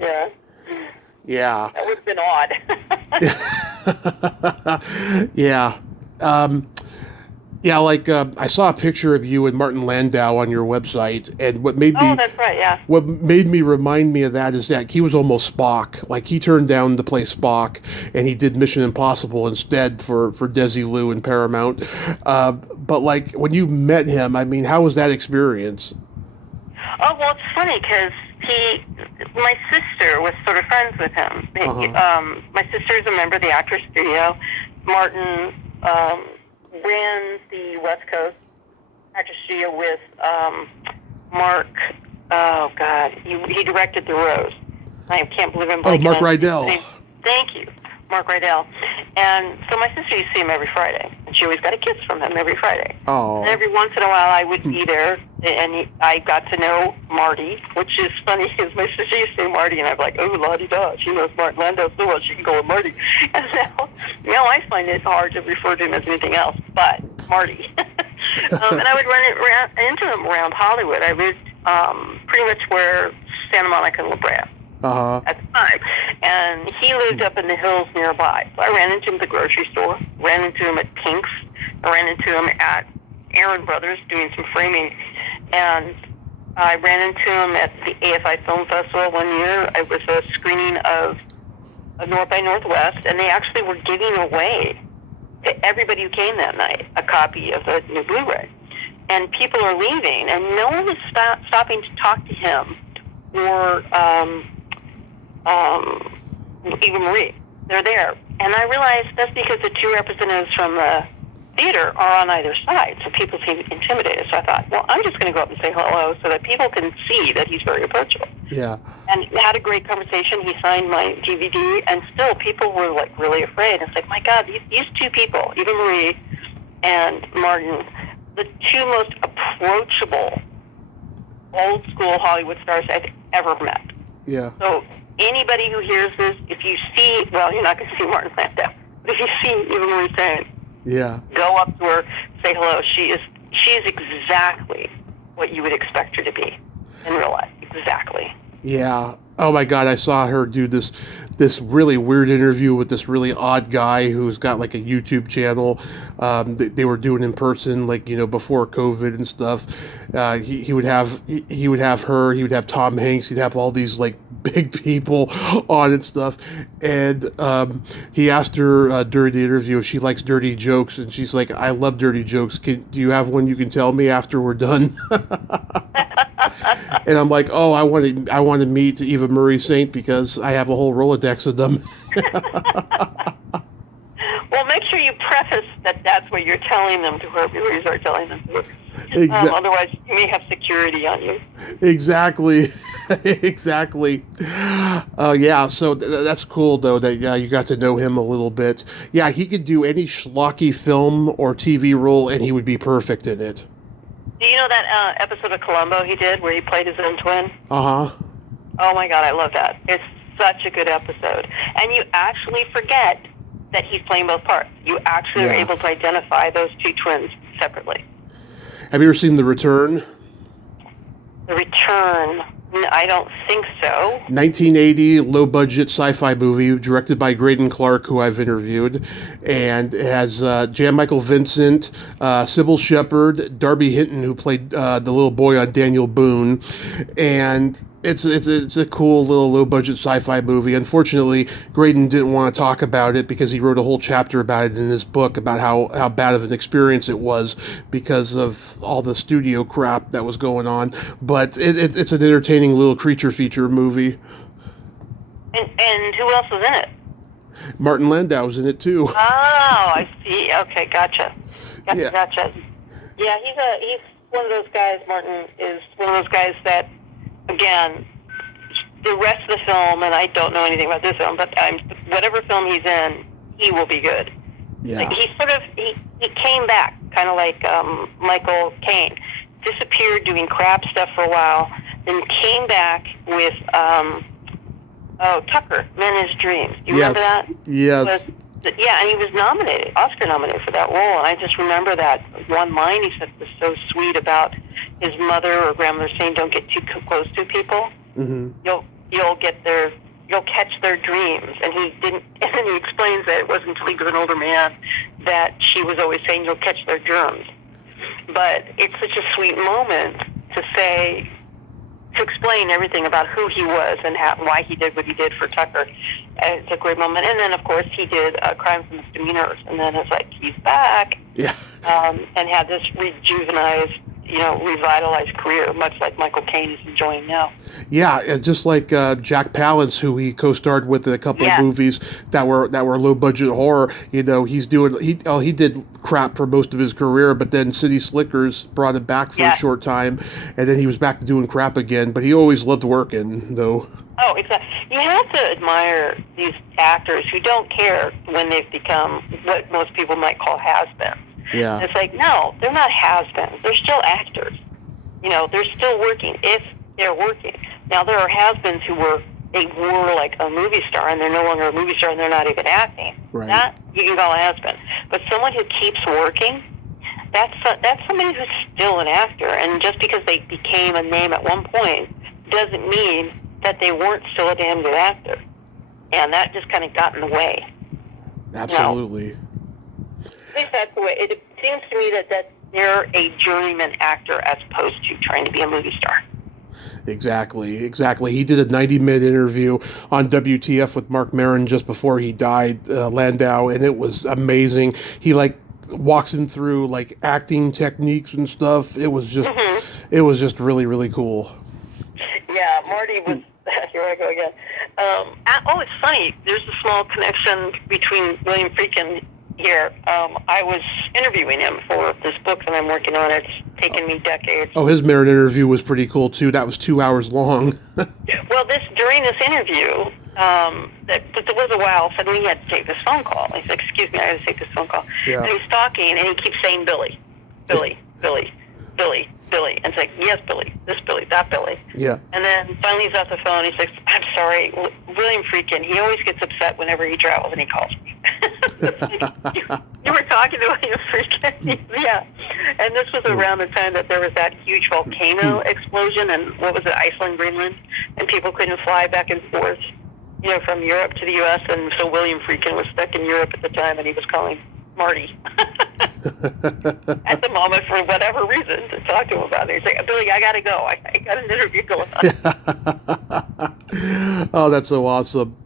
Yeah. Yeah. That would have been odd. Yeah. Yeah, like I saw a picture of you and Martin Landau on your website, and Oh, that's right, yeah. what made me remind me of that is that he was almost Spock. Like he turned down to play Spock, and he did Mission Impossible instead for Desilu and Paramount. But like when you met him, I mean, how was that experience? Oh, well, it's funny because my sister was sort of friends with him. My sister is a member of the Actors Studio. Martin ran the West Coast Actors Studio with Mark. Oh God, he directed The Rose. I can't believe I'm blanking. Oh, Mark on his Rydell. name. Thank you, Mark Rydell. And so my sister used to see him every Friday, and she always got a kiss from him every Friday. Oh. And every once in a while, I would be there, and I got to know Marty, which is funny because my sister used to say Marty, and I'm like, oh, la-di-da, she knows Martin Landau so well, she can go with Marty. And now I find it hard to refer to him as anything else but Marty. And I would run into him around Hollywood. I lived pretty much where Santa Monica and La Brea. At the time. And he lived up in the hills nearby. So I ran into him at the grocery store, ran into him at Pink's, I ran into him at Aaron Brothers doing some framing, and I ran into him at the AFI Film Festival one year. It was a screening of North by Northwest, and they actually were giving away to everybody who came that night a copy of the new Blu-ray. And people are leaving, and no one was stopping to talk to him or Eva Marie. They're there. And I realized that's because the two representatives from the theater are on either side, so people seem intimidated. So I thought, well, I'm just going to go up and say hello so that people can see that he's very approachable. Yeah. And had a great conversation. He signed my DVD, and still people were like really afraid. It's like, my God, these two people, Eva Marie and Martin, the two most approachable old school Hollywood stars I've ever met. Yeah. So anybody who hears this, if you see, well, you're not going to see Martin Landau, but if you see Eva Marie saying, yeah, go up to her, say hello. She is exactly what you would expect her to be in real life. Exactly. Yeah. Oh my God, I saw her do this really weird interview with this really odd guy who's got like a YouTube channel. They were doing in person, like, you know, before COVID and stuff. He would have her. He would have Tom Hanks. He'd have all these like big people on and stuff. And he asked her during the interview if she likes dirty jokes, and she's like, "I love dirty jokes. Do you have one you can tell me after we're done?" And I'm like, "Oh, I want to meet Eva Marie Saint because I have a whole Rolodex of them." Well, make sure you preface that that's what you're telling them to her before you start telling them to her. Otherwise, you may have security on you. Exactly. Exactly. Yeah, so that's cool, though, that you got to know him a little bit. Yeah, he could do any schlocky film or TV role, and he would be perfect in it. Do you know that episode of Columbo he did where he played his own twin? Uh-huh. Oh, my God, I love that. It's such a good episode. And you actually forget that he's playing both parts. You actually are able to identify those two twins separately. Have you ever seen The Return? The Return? I don't think so. 1980 low-budget sci-fi movie directed by Graydon Clark, who I've interviewed, and it has Jan Michael Vincent, Sybil Shepherd, Darby Hinton, who played the little boy on Daniel Boone, and it's a cool little low-budget sci-fi movie. Unfortunately, Graydon didn't want to talk about it because he wrote a whole chapter about it in his book about how bad of an experience it was because of all the studio crap that was going on. But it's an entertaining little creature feature movie. And who else was in it? Martin Landau was in it too. Oh, I see. Okay, gotcha. Gotcha. Yeah, he's one of those guys. Martin is one of those guys that, again, the rest of the film, and I don't know anything about this film, but whatever film he's in, he will be good. Yeah. Like he came back, kind of like Michael Caine, disappeared doing crap stuff for a while, then came back with Tucker, Men His Dreams. Do you remember that? Yes. Yeah, and he was Oscar nominated for that role, and I just remember that one line he said was so sweet about his mother or grandmother saying, "Don't get too close to people. Mm-hmm. You'll catch their dreams." And he didn't. And then he explains that it wasn't until he was an older man that she was always saying, "You'll catch their germs." But it's such a sweet moment to explain everything about who he was and why he did what he did for Tucker. It's a great moment. And then, of course, he did Crimes and Misdemeanors. And then it's like, he's back. Yeah. And had this rejuvenized, revitalized career, much like Michael Caine is enjoying now. Yeah, just like Jack Palance, who he co-starred with in a couple of movies that were low-budget horror. He did crap for most of his career, but then City Slickers brought him back for a short time, and then he was back to doing crap again. But he always loved working, though. Oh, exactly. You have to admire these actors who don't care when they've become what most people might call has-beens. Yeah. It's like, no, they're not has-beens. They're still actors. They're still working if they're working. Now, there are has-beens who were like a movie star, and they're no longer a movie star, and they're not even acting. Right. That you can call a has-been. But someone who keeps working, that's somebody who's still an actor. And just because they became a name at one point doesn't mean that they weren't still a damn good actor. And that just kind of got in the way. Absolutely. I think that's the way. It seems to me that they're a journeyman actor as opposed to trying to be a movie star. Exactly. He did a 90-minute interview on WTF with Mark Maron just before he died, Landau, and it was amazing. He walks him through acting techniques and stuff. It was just, it was just really, really cool. Yeah, Marty was. Here I go again. It's funny. There's a small connection between William Friedkin here. I was interviewing him for this book that I'm working on. It's taken me decades. Oh, his Maron interview was pretty cool too. That was 2 hours long. Well, during this interview, there was a while. Suddenly, he had to take this phone call. He said, "Excuse me, I have to take this phone call." Yeah. And he's talking, and he keeps saying, "Billy, Billy, Billy, Billy, Billy." And it's like, "Yes, Billy. This Billy, that Billy." Yeah. And then finally, he's off the phone. He's like, "I'm sorry, William Friedkin. He always gets upset whenever he travels, and he calls me." you were talking to William Friedkin? Yeah. And this was around the time that there was that huge volcano explosion, and what was it, Iceland, Greenland, and people couldn't fly back and forth, from Europe to the U.S. And so William Friedkin was stuck in Europe at the time, and he was calling Marty at the moment for whatever reason to talk to him about it. He's like, "Billy, I got to go. I got an interview going on." Oh, that's so awesome.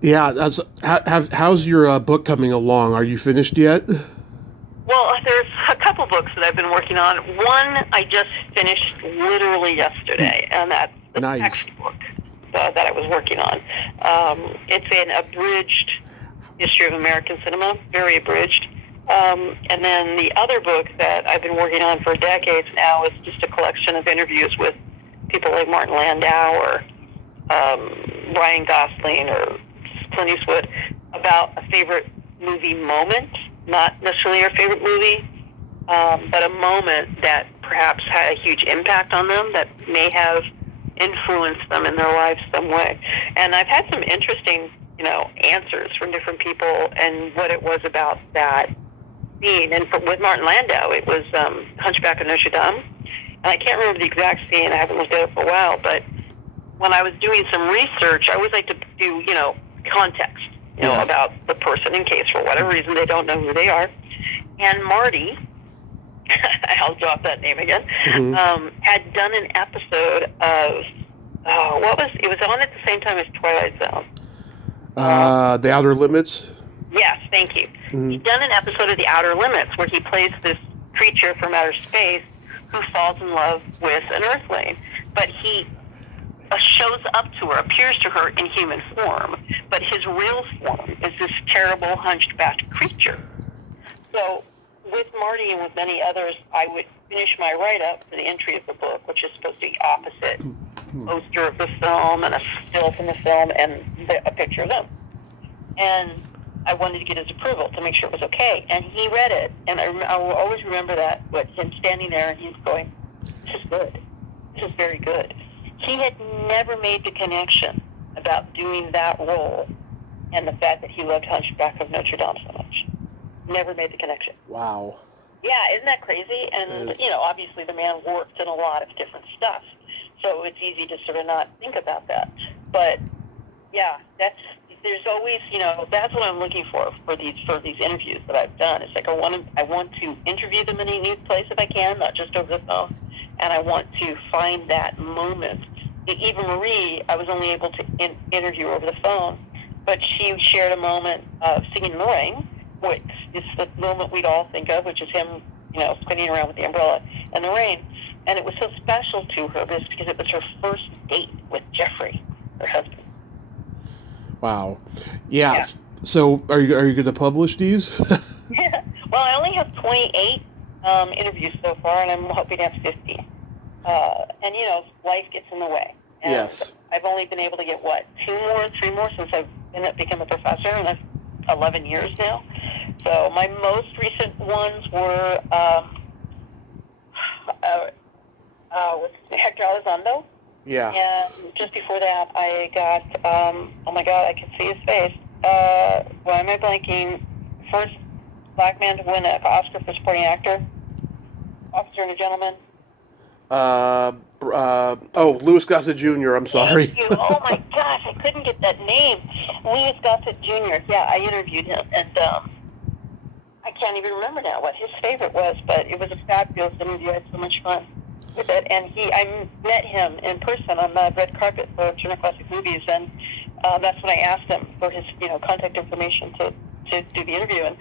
Yeah, how's your book coming along? Are you finished yet? Well, there's a couple books that I've been working on. One I just finished literally yesterday, and that's the textbook that I was working on. It's an abridged history of American cinema, very abridged. And then the other book that I've been working on for decades now is just a collection of interviews with people like Martin Landau or Ryan Gosling or Clint Eastwood about a favorite movie moment, not necessarily our favorite movie, but a moment that perhaps had a huge impact on them that may have influenced them in their lives some way. And I've had some interesting, answers from different people and what it was about that scene. And with Martin Landau, it was Hunchback of Notre Dame. And I can't remember the exact scene. I haven't looked at it for a while. But when I was doing some research, I always like to do, context, about the person in case for whatever reason they don't know who they are. And Marty, I'll drop that name again, had done an episode of, it was on at the same time as Twilight Zone. The Outer Limits? Yes, thank you. Mm-hmm. He'd done an episode of The Outer Limits where he plays this creature from outer space who falls in love with an Earthling. But he shows up to her, appears to her in human form, but his real form is this terrible hunchbacked creature. So with Marty and with many others, I would finish my write-up for the entry of the book, which is supposed to be opposite poster of the film and a still from the film and a picture of them. And I wanted to get his approval to make sure it was okay. And he read it, and I will always remember that, with him standing there, and he's going, this is good. This is very good. He had never made the connection about doing that role and the fact that he loved Hunchback of Notre Dame so much. Never made the connection. Wow. Yeah, isn't that crazy? And, obviously the man worked in a lot of different stuff. So it's easy to sort of not think about that. But, yeah, there's always, that's what I'm looking for these interviews that I've done. It's like I want to interview them in a new place if I can, not just over the phone. And I want to find that moment. Even Marie, I was only able to interview her over the phone, but she shared a moment of singing in the rain, which is the moment we'd all think of, which is him, spinning around with the umbrella in the rain. And it was so special to her because it was her first date with Jeffrey, her husband. Wow. Yeah. So are you going to publish these? Yeah. Well, I only have 28 interviews so far, and I'm hoping to have 50. And, life gets in the way. And yes. I've only been able to get, 3 more since I've become a professor, and that's 11 years now. So my most recent ones were with Hector Elizondo. Yeah. And just before that, I got, oh my God, I can see his face. Why am I blanking? First black man to win an Oscar for supporting actor. Officer and a Gentleman. Louis Gossett Jr., I'm sorry. Thank you. Oh my gosh, I couldn't get that name. Louis Gossett Jr., yeah, I interviewed him, and I can't even remember now what his favorite was, but it was a fabulous interview. I had so much fun with it, and I met him in person on the red carpet for Turner Classic Movies, and that's when I asked him for his, contact information to do the interview, and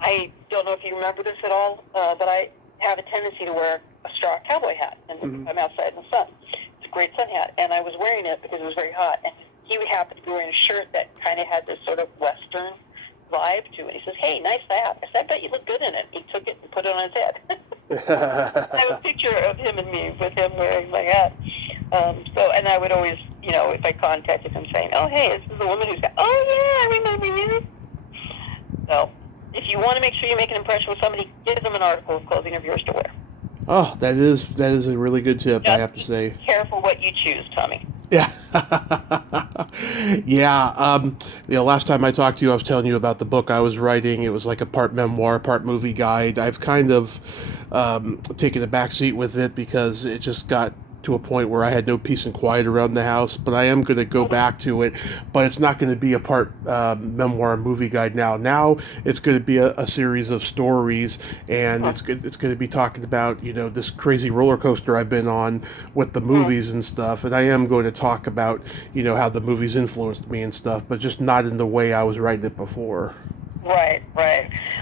I don't know if you remember this at all, but I have a tendency to wear a straw cowboy hat, and I'm outside in the sun. It's a great sun hat, and I was wearing it because it was very hot, and he would happen to be wearing a shirt that kind of had this sort of Western vibe to it. He says, "Hey, nice hat." I said, "I bet you look good in it." He took it and put it on his head. I have a picture of him and me with him wearing my hat. And I would always, if I contacted him saying, "Oh, hey, this is the woman who's got," "Oh, yeah, I remember you." So, if you want to make sure you make an impression with somebody, give them an article of clothing of yours to wear. Oh, that is a really good tip, I have to say. Be careful what you choose, Tommy. Yeah. Yeah. Last time I talked to you, I was telling you about the book I was writing. It was like a part memoir, part movie guide. I've kind of taken a back seat with it because it just got to a point where I had no peace and quiet around the house, but I am going to go back to it, but it's not going to be a part memoir movie guide now. Now it's going to be a series of stories, and it's going to be talking about, this crazy roller coaster I've been on with the movies and stuff, and I am going to talk about, how the movies influenced me and stuff, but just not in the way I was writing it before. Right.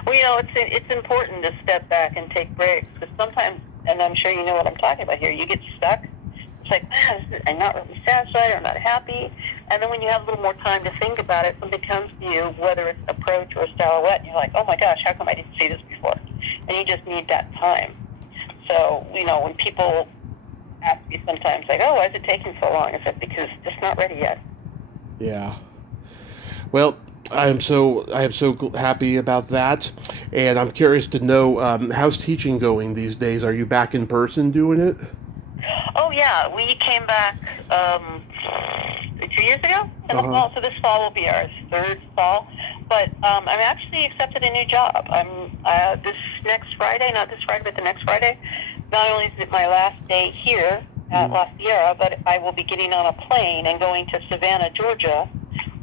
Well, it's important to step back and take breaks, because sometimes, and I'm sure you know what I'm talking about here, you get stuck. It's like, man, I'm not really satisfied, or I'm not happy. And then when you have a little more time to think about it, something comes to you, whether it's an approach or a silhouette, and you're like, oh my gosh, how come I didn't see this before? And you just need that time. So, when people ask me sometimes, like, oh, why is it taking so long? I said, because it's just not ready yet. Yeah. Well, I am so happy about that, and I'm curious to know, how's teaching going these days? Are you back in person doing it? Oh, yeah. We came back 2 years ago in the fall. So this fall will be our third fall. But I'm actually accepted a new job. I'm this next Friday, not this Friday, but the next Friday. Not only is it my last day here at La Sierra, but I will be getting on a plane and going to Savannah, Georgia,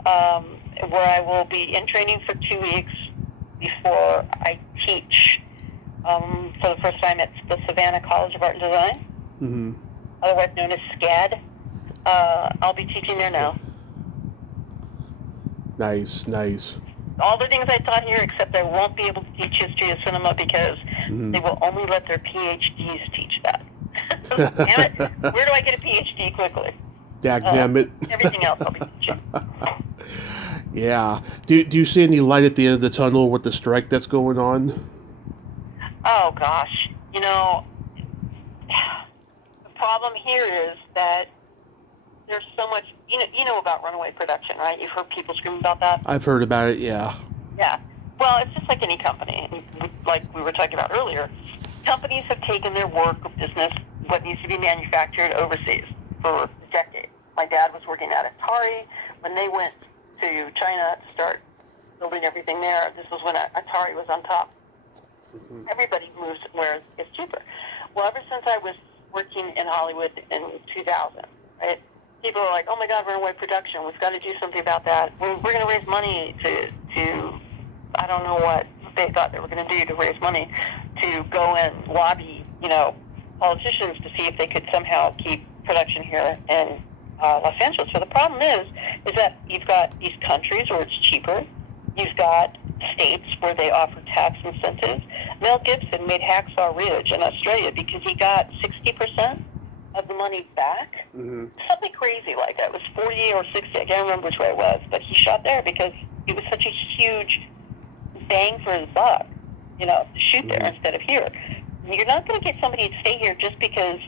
where I will be in training for 2 weeks before I teach for the first time at the Savannah College of Art and Design, otherwise known as SCAD. I'll be teaching there now. Nice. All the things I taught here, except I won't be able to teach history of cinema because they will only let their PhDs teach that. Damn it. Where do I get a PhD quickly? Damn it. Everything else I'll be teaching. Yeah. Do you see any light at the end of the tunnel with the strike that's going on? Oh, gosh. You know, the problem here is that there's so much, you know about runaway production, right? You've heard people scream about that? I've heard about it, yeah. Yeah. Well, it's just like any company. Like we were talking about earlier, companies have taken their work of business, what needs to be manufactured overseas, for decades. My dad was working at Atari. When they went to China to start building everything there, this was when Atari was on top. Everybody moves where it's cheaper. Well, ever since I was working in Hollywood in 2000, right? People are like, oh my God, runaway production. We've got to do something about that. We're going to raise money to, I don't know what they thought they were going to do to raise money to go and lobby, politicians to see if they could somehow keep production here in Los Angeles. So the problem is that you've got these countries where it's cheaper. You've got states where they offer tax incentives. Mel Gibson made Hacksaw Ridge in Australia because he got 60% of the money back. Something crazy like that. It was 40 or 60. I can't remember which way it was, but he shot there because it was such a huge bang for his buck, to shoot there instead of here. You're not going to get somebody to stay here just because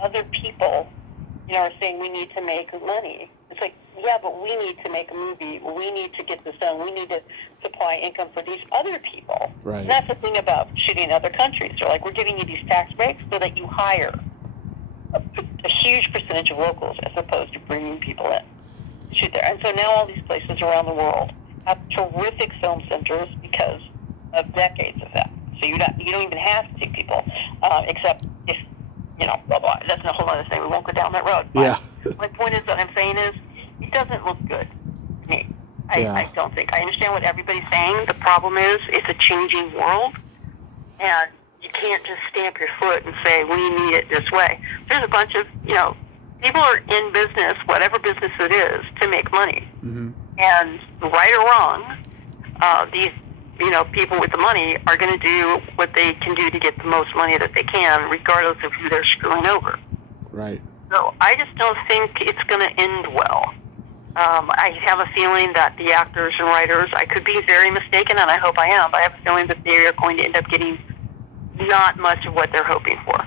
other people, are saying we need to make money. It's like, yeah, but we need to make a movie. We need to get this done. We need to supply income for these other people. Right. And that's the thing about shooting in other countries. They're like, we're giving you these tax breaks so that you hire a huge percentage of locals as opposed to bringing people in to shoot there. And so now all these places around the world have terrific film centers because of decades of that. So you don't even have to take people, except if, blah, blah. That's a whole other thing. We won't go down that road. But Yeah. my point is, what I'm saying is, it doesn't look good to me. I don't think. I understand what everybody's saying. The problem is, it's a changing world, and you can't just stamp your foot and say, we need it this way. There's a bunch of, people are in business, whatever business it is, to make money. And right or wrong, these, people with the money are going to do what they can do to get the most money that they can, regardless of who they're screwing over. Right. So I just don't think it's going to end well. I have a feeling that the actors and writers, I could be very mistaken, and I hope I am, but I have a feeling that they are going to end up getting not much of what they're hoping for.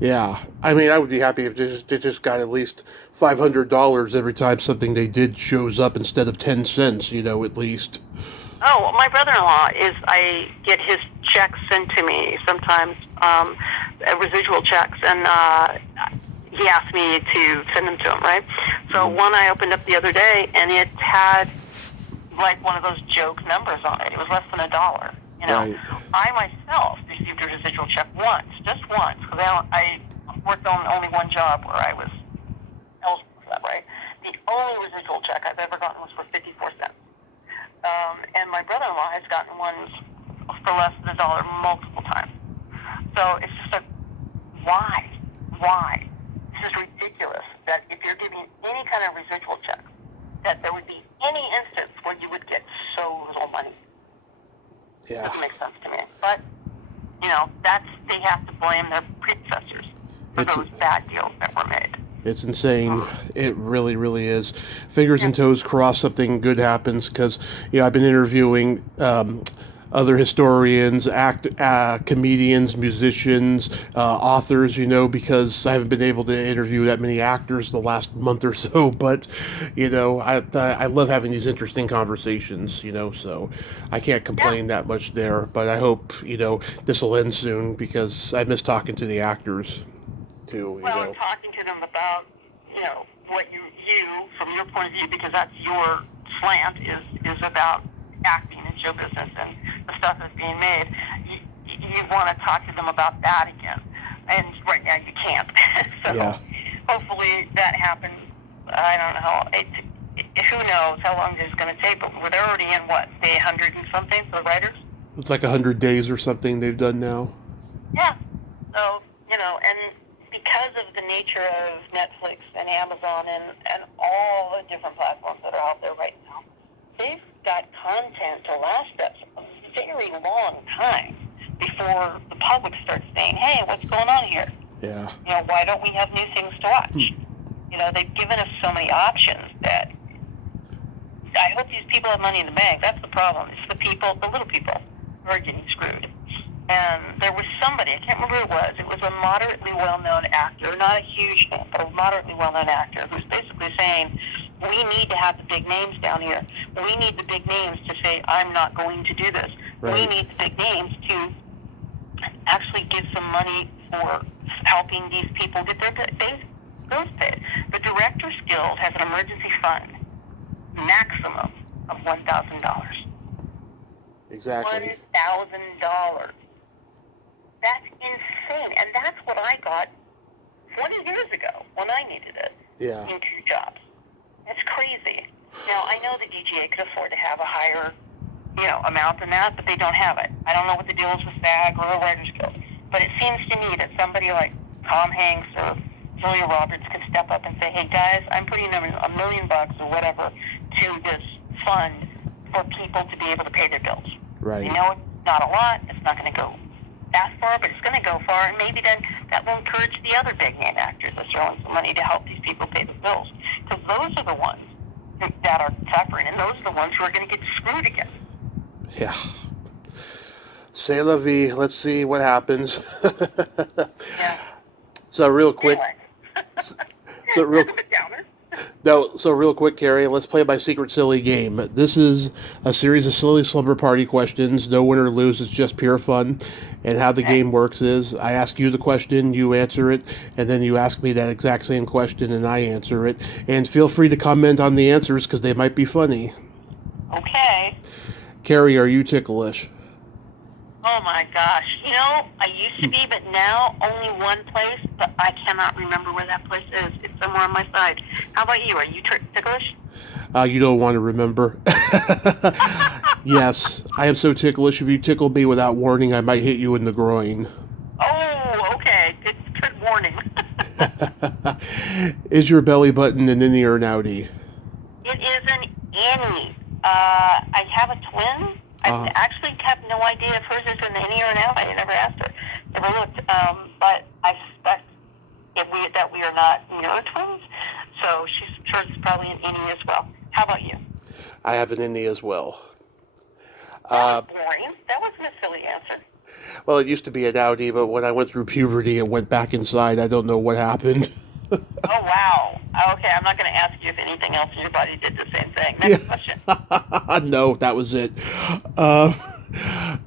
Yeah. I mean, I would be happy if they just got at least $500 every time something they did shows up instead of 10 cents, at least. Oh, my brother-in-law I get his checks sent to me sometimes, residual checks, and he asked me to send them to him, right? So one I opened up the other day, and it had like one of those joke numbers on it. It was less than $1. Right. I myself received a residual check just once, because I worked on only one job where I was eligible for that, right? The only residual check I've ever gotten was for 54 cents. And my brother-in-law has gotten ones for less than $1 multiple times. So it's just like, why? Why? This is ridiculous that if you're giving any kind of residual check, that there would be any instance where you would get so little money. Yeah. Doesn't make sense to me. But, they have to blame their predecessors for those bad deals that were made. It's insane. It really, really is. Fingers and toes crossed something good happens, because, I've been interviewing other historians, comedians, musicians, authors, because I haven't been able to interview that many actors the last month or so. But, I love having these interesting conversations, so I can't complain that much there. But I hope, this will end soon, because I miss talking to the actors. too, you Well, know. and talking to them about, what you from your point of view, because that's your slant, is about acting and show business and the stuff that's being made. You want to talk to them about that again. And right now you can't. So Yeah. hopefully that happens. I don't know. Who knows how long this is going to take, but they're already in, day 100 and something for the writers? It's like 100 days or something they've done now. Yeah. So, and because of the nature of Netflix and Amazon and all the different platforms that are out there right now, they've got content to last us a very long time before the public starts saying, hey, what's going on here? Yeah. Why don't we have new things to watch? They've given us so many options that I hope these people have money in the bank. That's the problem. It's the little people who are getting screwed. And there was somebody, I can't remember who it was. It was a moderately well-known actor, not a huge name, but a moderately well-known actor who's basically saying, we need to have the big names down here. We need the big names to say, I'm not going to do this. Right. We need the big names to actually give some money for helping these people get their bills paid. The Directors Guild has an emergency fund, maximum of $1,000. Exactly. $1,000. That's insane. And that's what I got 20 years ago when I needed it Yeah. in 2 jobs. It's crazy. Now, I know the DGA could afford to have a higher, amount than that, but they don't have it. I don't know what the deal is with SAG or a Writers Guild, but it seems to me that somebody like Tom Hanks or Julia Roberts can step up and say, hey, guys, I'm putting them $1 million or whatever to this fund for people to be able to pay their bills. Right. It's not a lot. It's not going to go that far, but it's going to go far, and maybe then that will encourage the other big name actors to throw in some money to help these people pay the bills. Because those are the ones that are suffering, and those are the ones who are going to get screwed again. Yeah. C'est la vie. Let's see what happens. Yeah. So real quick. Anyway. So real quick, Carrie, let's play my secret silly game. This is a series of silly slumber party questions. No win or lose. It's just pure fun. And how the game works is I ask you the question, you answer it, and then you ask me that exact same question and I answer it. And feel free to comment on the answers because they might be funny. Okay. Carrie, are you ticklish? Oh my gosh. I used to be, but now only one place, but I cannot remember where that place is. It's somewhere on my side. How about you? Are you ticklish? You don't want to remember. Yes, I am so ticklish. If you tickle me without warning, I might hit you in the groin. Oh, okay. Good warning. Is your belly button an innie or an outie? It is an innie. I have a twin. I actually have no idea if hers is an innie or an outie. I never asked her. Never looked. But I suspect that we are not twins. So hers is probably an innie as well. How about you? I have an innie as well. That was boring. That wasn't a silly answer. Well, it used to be an outie, but when I went through puberty, it went back inside. I don't know what happened. Oh, wow. Okay, I'm not going to ask you if anything else in your body did the same thing. Next question. No, that was it.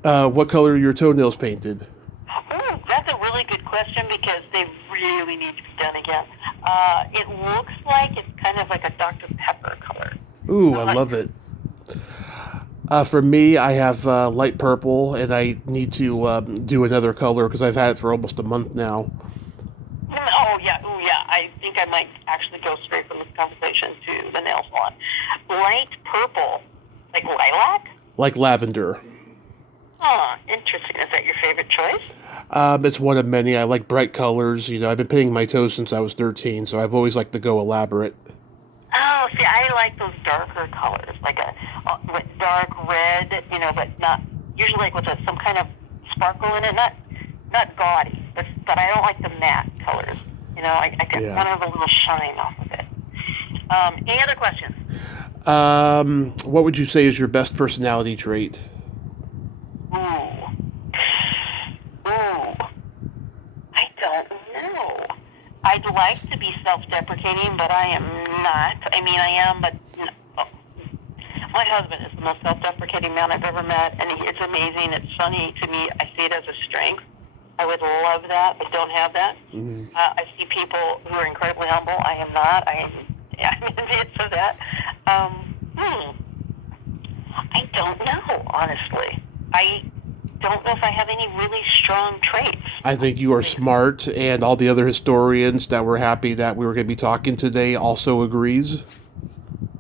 What color are your toenails painted? Ooh, that's a really good question because they really need to be done again. It looks like it's kind of like a Dr. Pepper color. Ooh, I love it. For me, I have light purple, and I need to do another color because I've had it for almost a month now. Oh, yeah. Ooh, yeah. I think I might actually go straight from this conversation to the nail salon. Light purple, like lilac? Like lavender. Huh, interesting. Is that your favorite choice? It's one of many. I like bright colors. I've been painting my toes since I was 13, so I've always liked to go elaborate. Oh, see, I like those darker colors, like with dark red, but not usually like with some kind of sparkle in it. Not gaudy, but I don't like the matte colors. I get kind of a little shine off of it. Any other questions? What would you say is your best personality trait? Ooh, I don't know. I'd like to be self-deprecating, but I am not. I mean, I am, but no. My husband is the most self-deprecating man I've ever met, and it's amazing. It's funny to me. I see it as a strength. I would love that, but don't have that. Mm-hmm. I see people who are incredibly humble. I am not. I'm envious of that. I don't know, honestly. I don't know if I have any really strong traits. I think you are smart, and all the other historians that were happy that we were going to be talking today also agrees.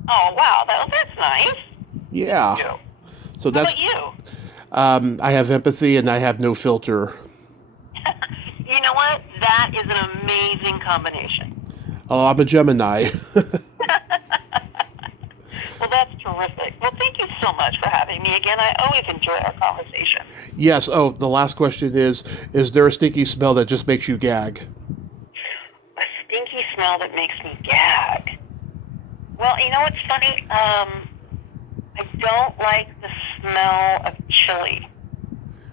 Oh, wow. That's nice. Yeah. Thank you. So How that's. about you? I have empathy and I have no filter. You know what? That is an amazing combination. Oh, I'm a Gemini. Well, that's terrific. Well, thank you so much for having me again. I always enjoy our conversation. Yes. Oh, the last question is there a stinky smell that just makes you gag? A stinky smell that makes me gag. Well, you know what's funny? I don't like the smell of chili.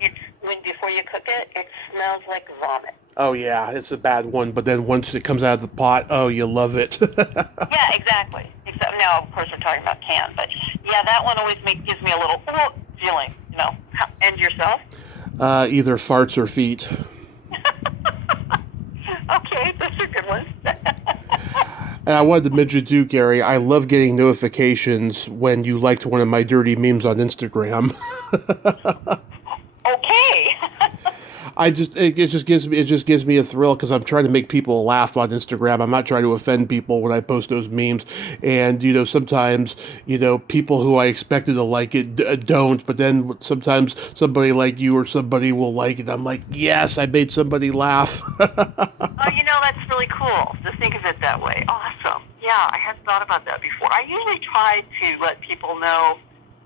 It's before you cook it, it smells like vomit. Oh, yeah, it's a bad one, but then once it comes out of the pot, oh, you love it. Yeah, exactly. Except now, of course, we're talking about canned, but yeah, that one always gives me a little feeling, you know. And yourself? Either farts or feet. Okay, those are good ones. And I wanted to mention too, Gary, I love getting notifications when you liked one of my dirty memes on Instagram. Okay. it just gives me a thrill because I'm trying to make people laugh on Instagram. I'm not trying to offend people when I post those memes. And sometimes people who I expected to like it don't. But then sometimes somebody like you or somebody will like it. I'm like, yes, I made somebody laugh. Oh, that's really cool to think of it that way. Awesome. Yeah, I hadn't thought about that before. I usually try to let people know,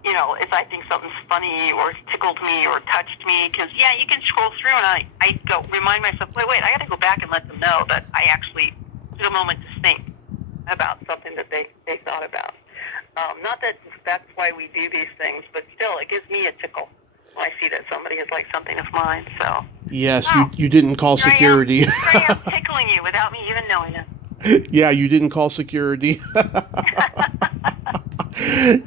if I think something's funny or tickled me or touched me, because, yeah, you can scroll through and I go remind myself, wait, I got to go back and let them know that I actually took a moment to think about something that they thought about. Not that that's why we do these things, but still, it gives me a tickle when I see that somebody has liked something of mine. So yes, you didn't call security. Here I am tickling you without me even knowing it. Yeah, you didn't call security.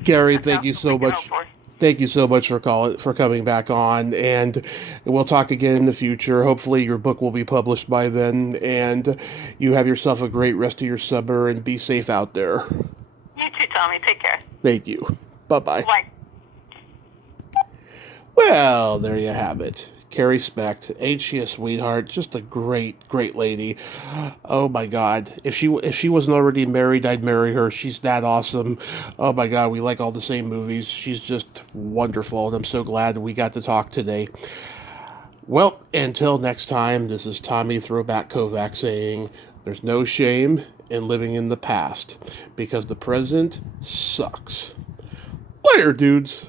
Gary, thank you so much. Thank you so much for coming back on, and we'll talk again in the future. Hopefully your book will be published by then, and you have yourself a great rest of your summer, and be safe out there. You too, Tommy. Take care. Thank you. Bye-bye. Bye. Well, there you have it. Carrie Specht, ain't she a sweetheart? Just a great, great lady. Oh my God! If she wasn't already married, I'd marry her. She's that awesome. Oh my God, we like all the same movies. She's just wonderful, and I'm so glad we got to talk today. Well, until next time, this is Tommy Throwback Kovac saying, there's no shame in living in the past, because the present sucks. Later, dudes.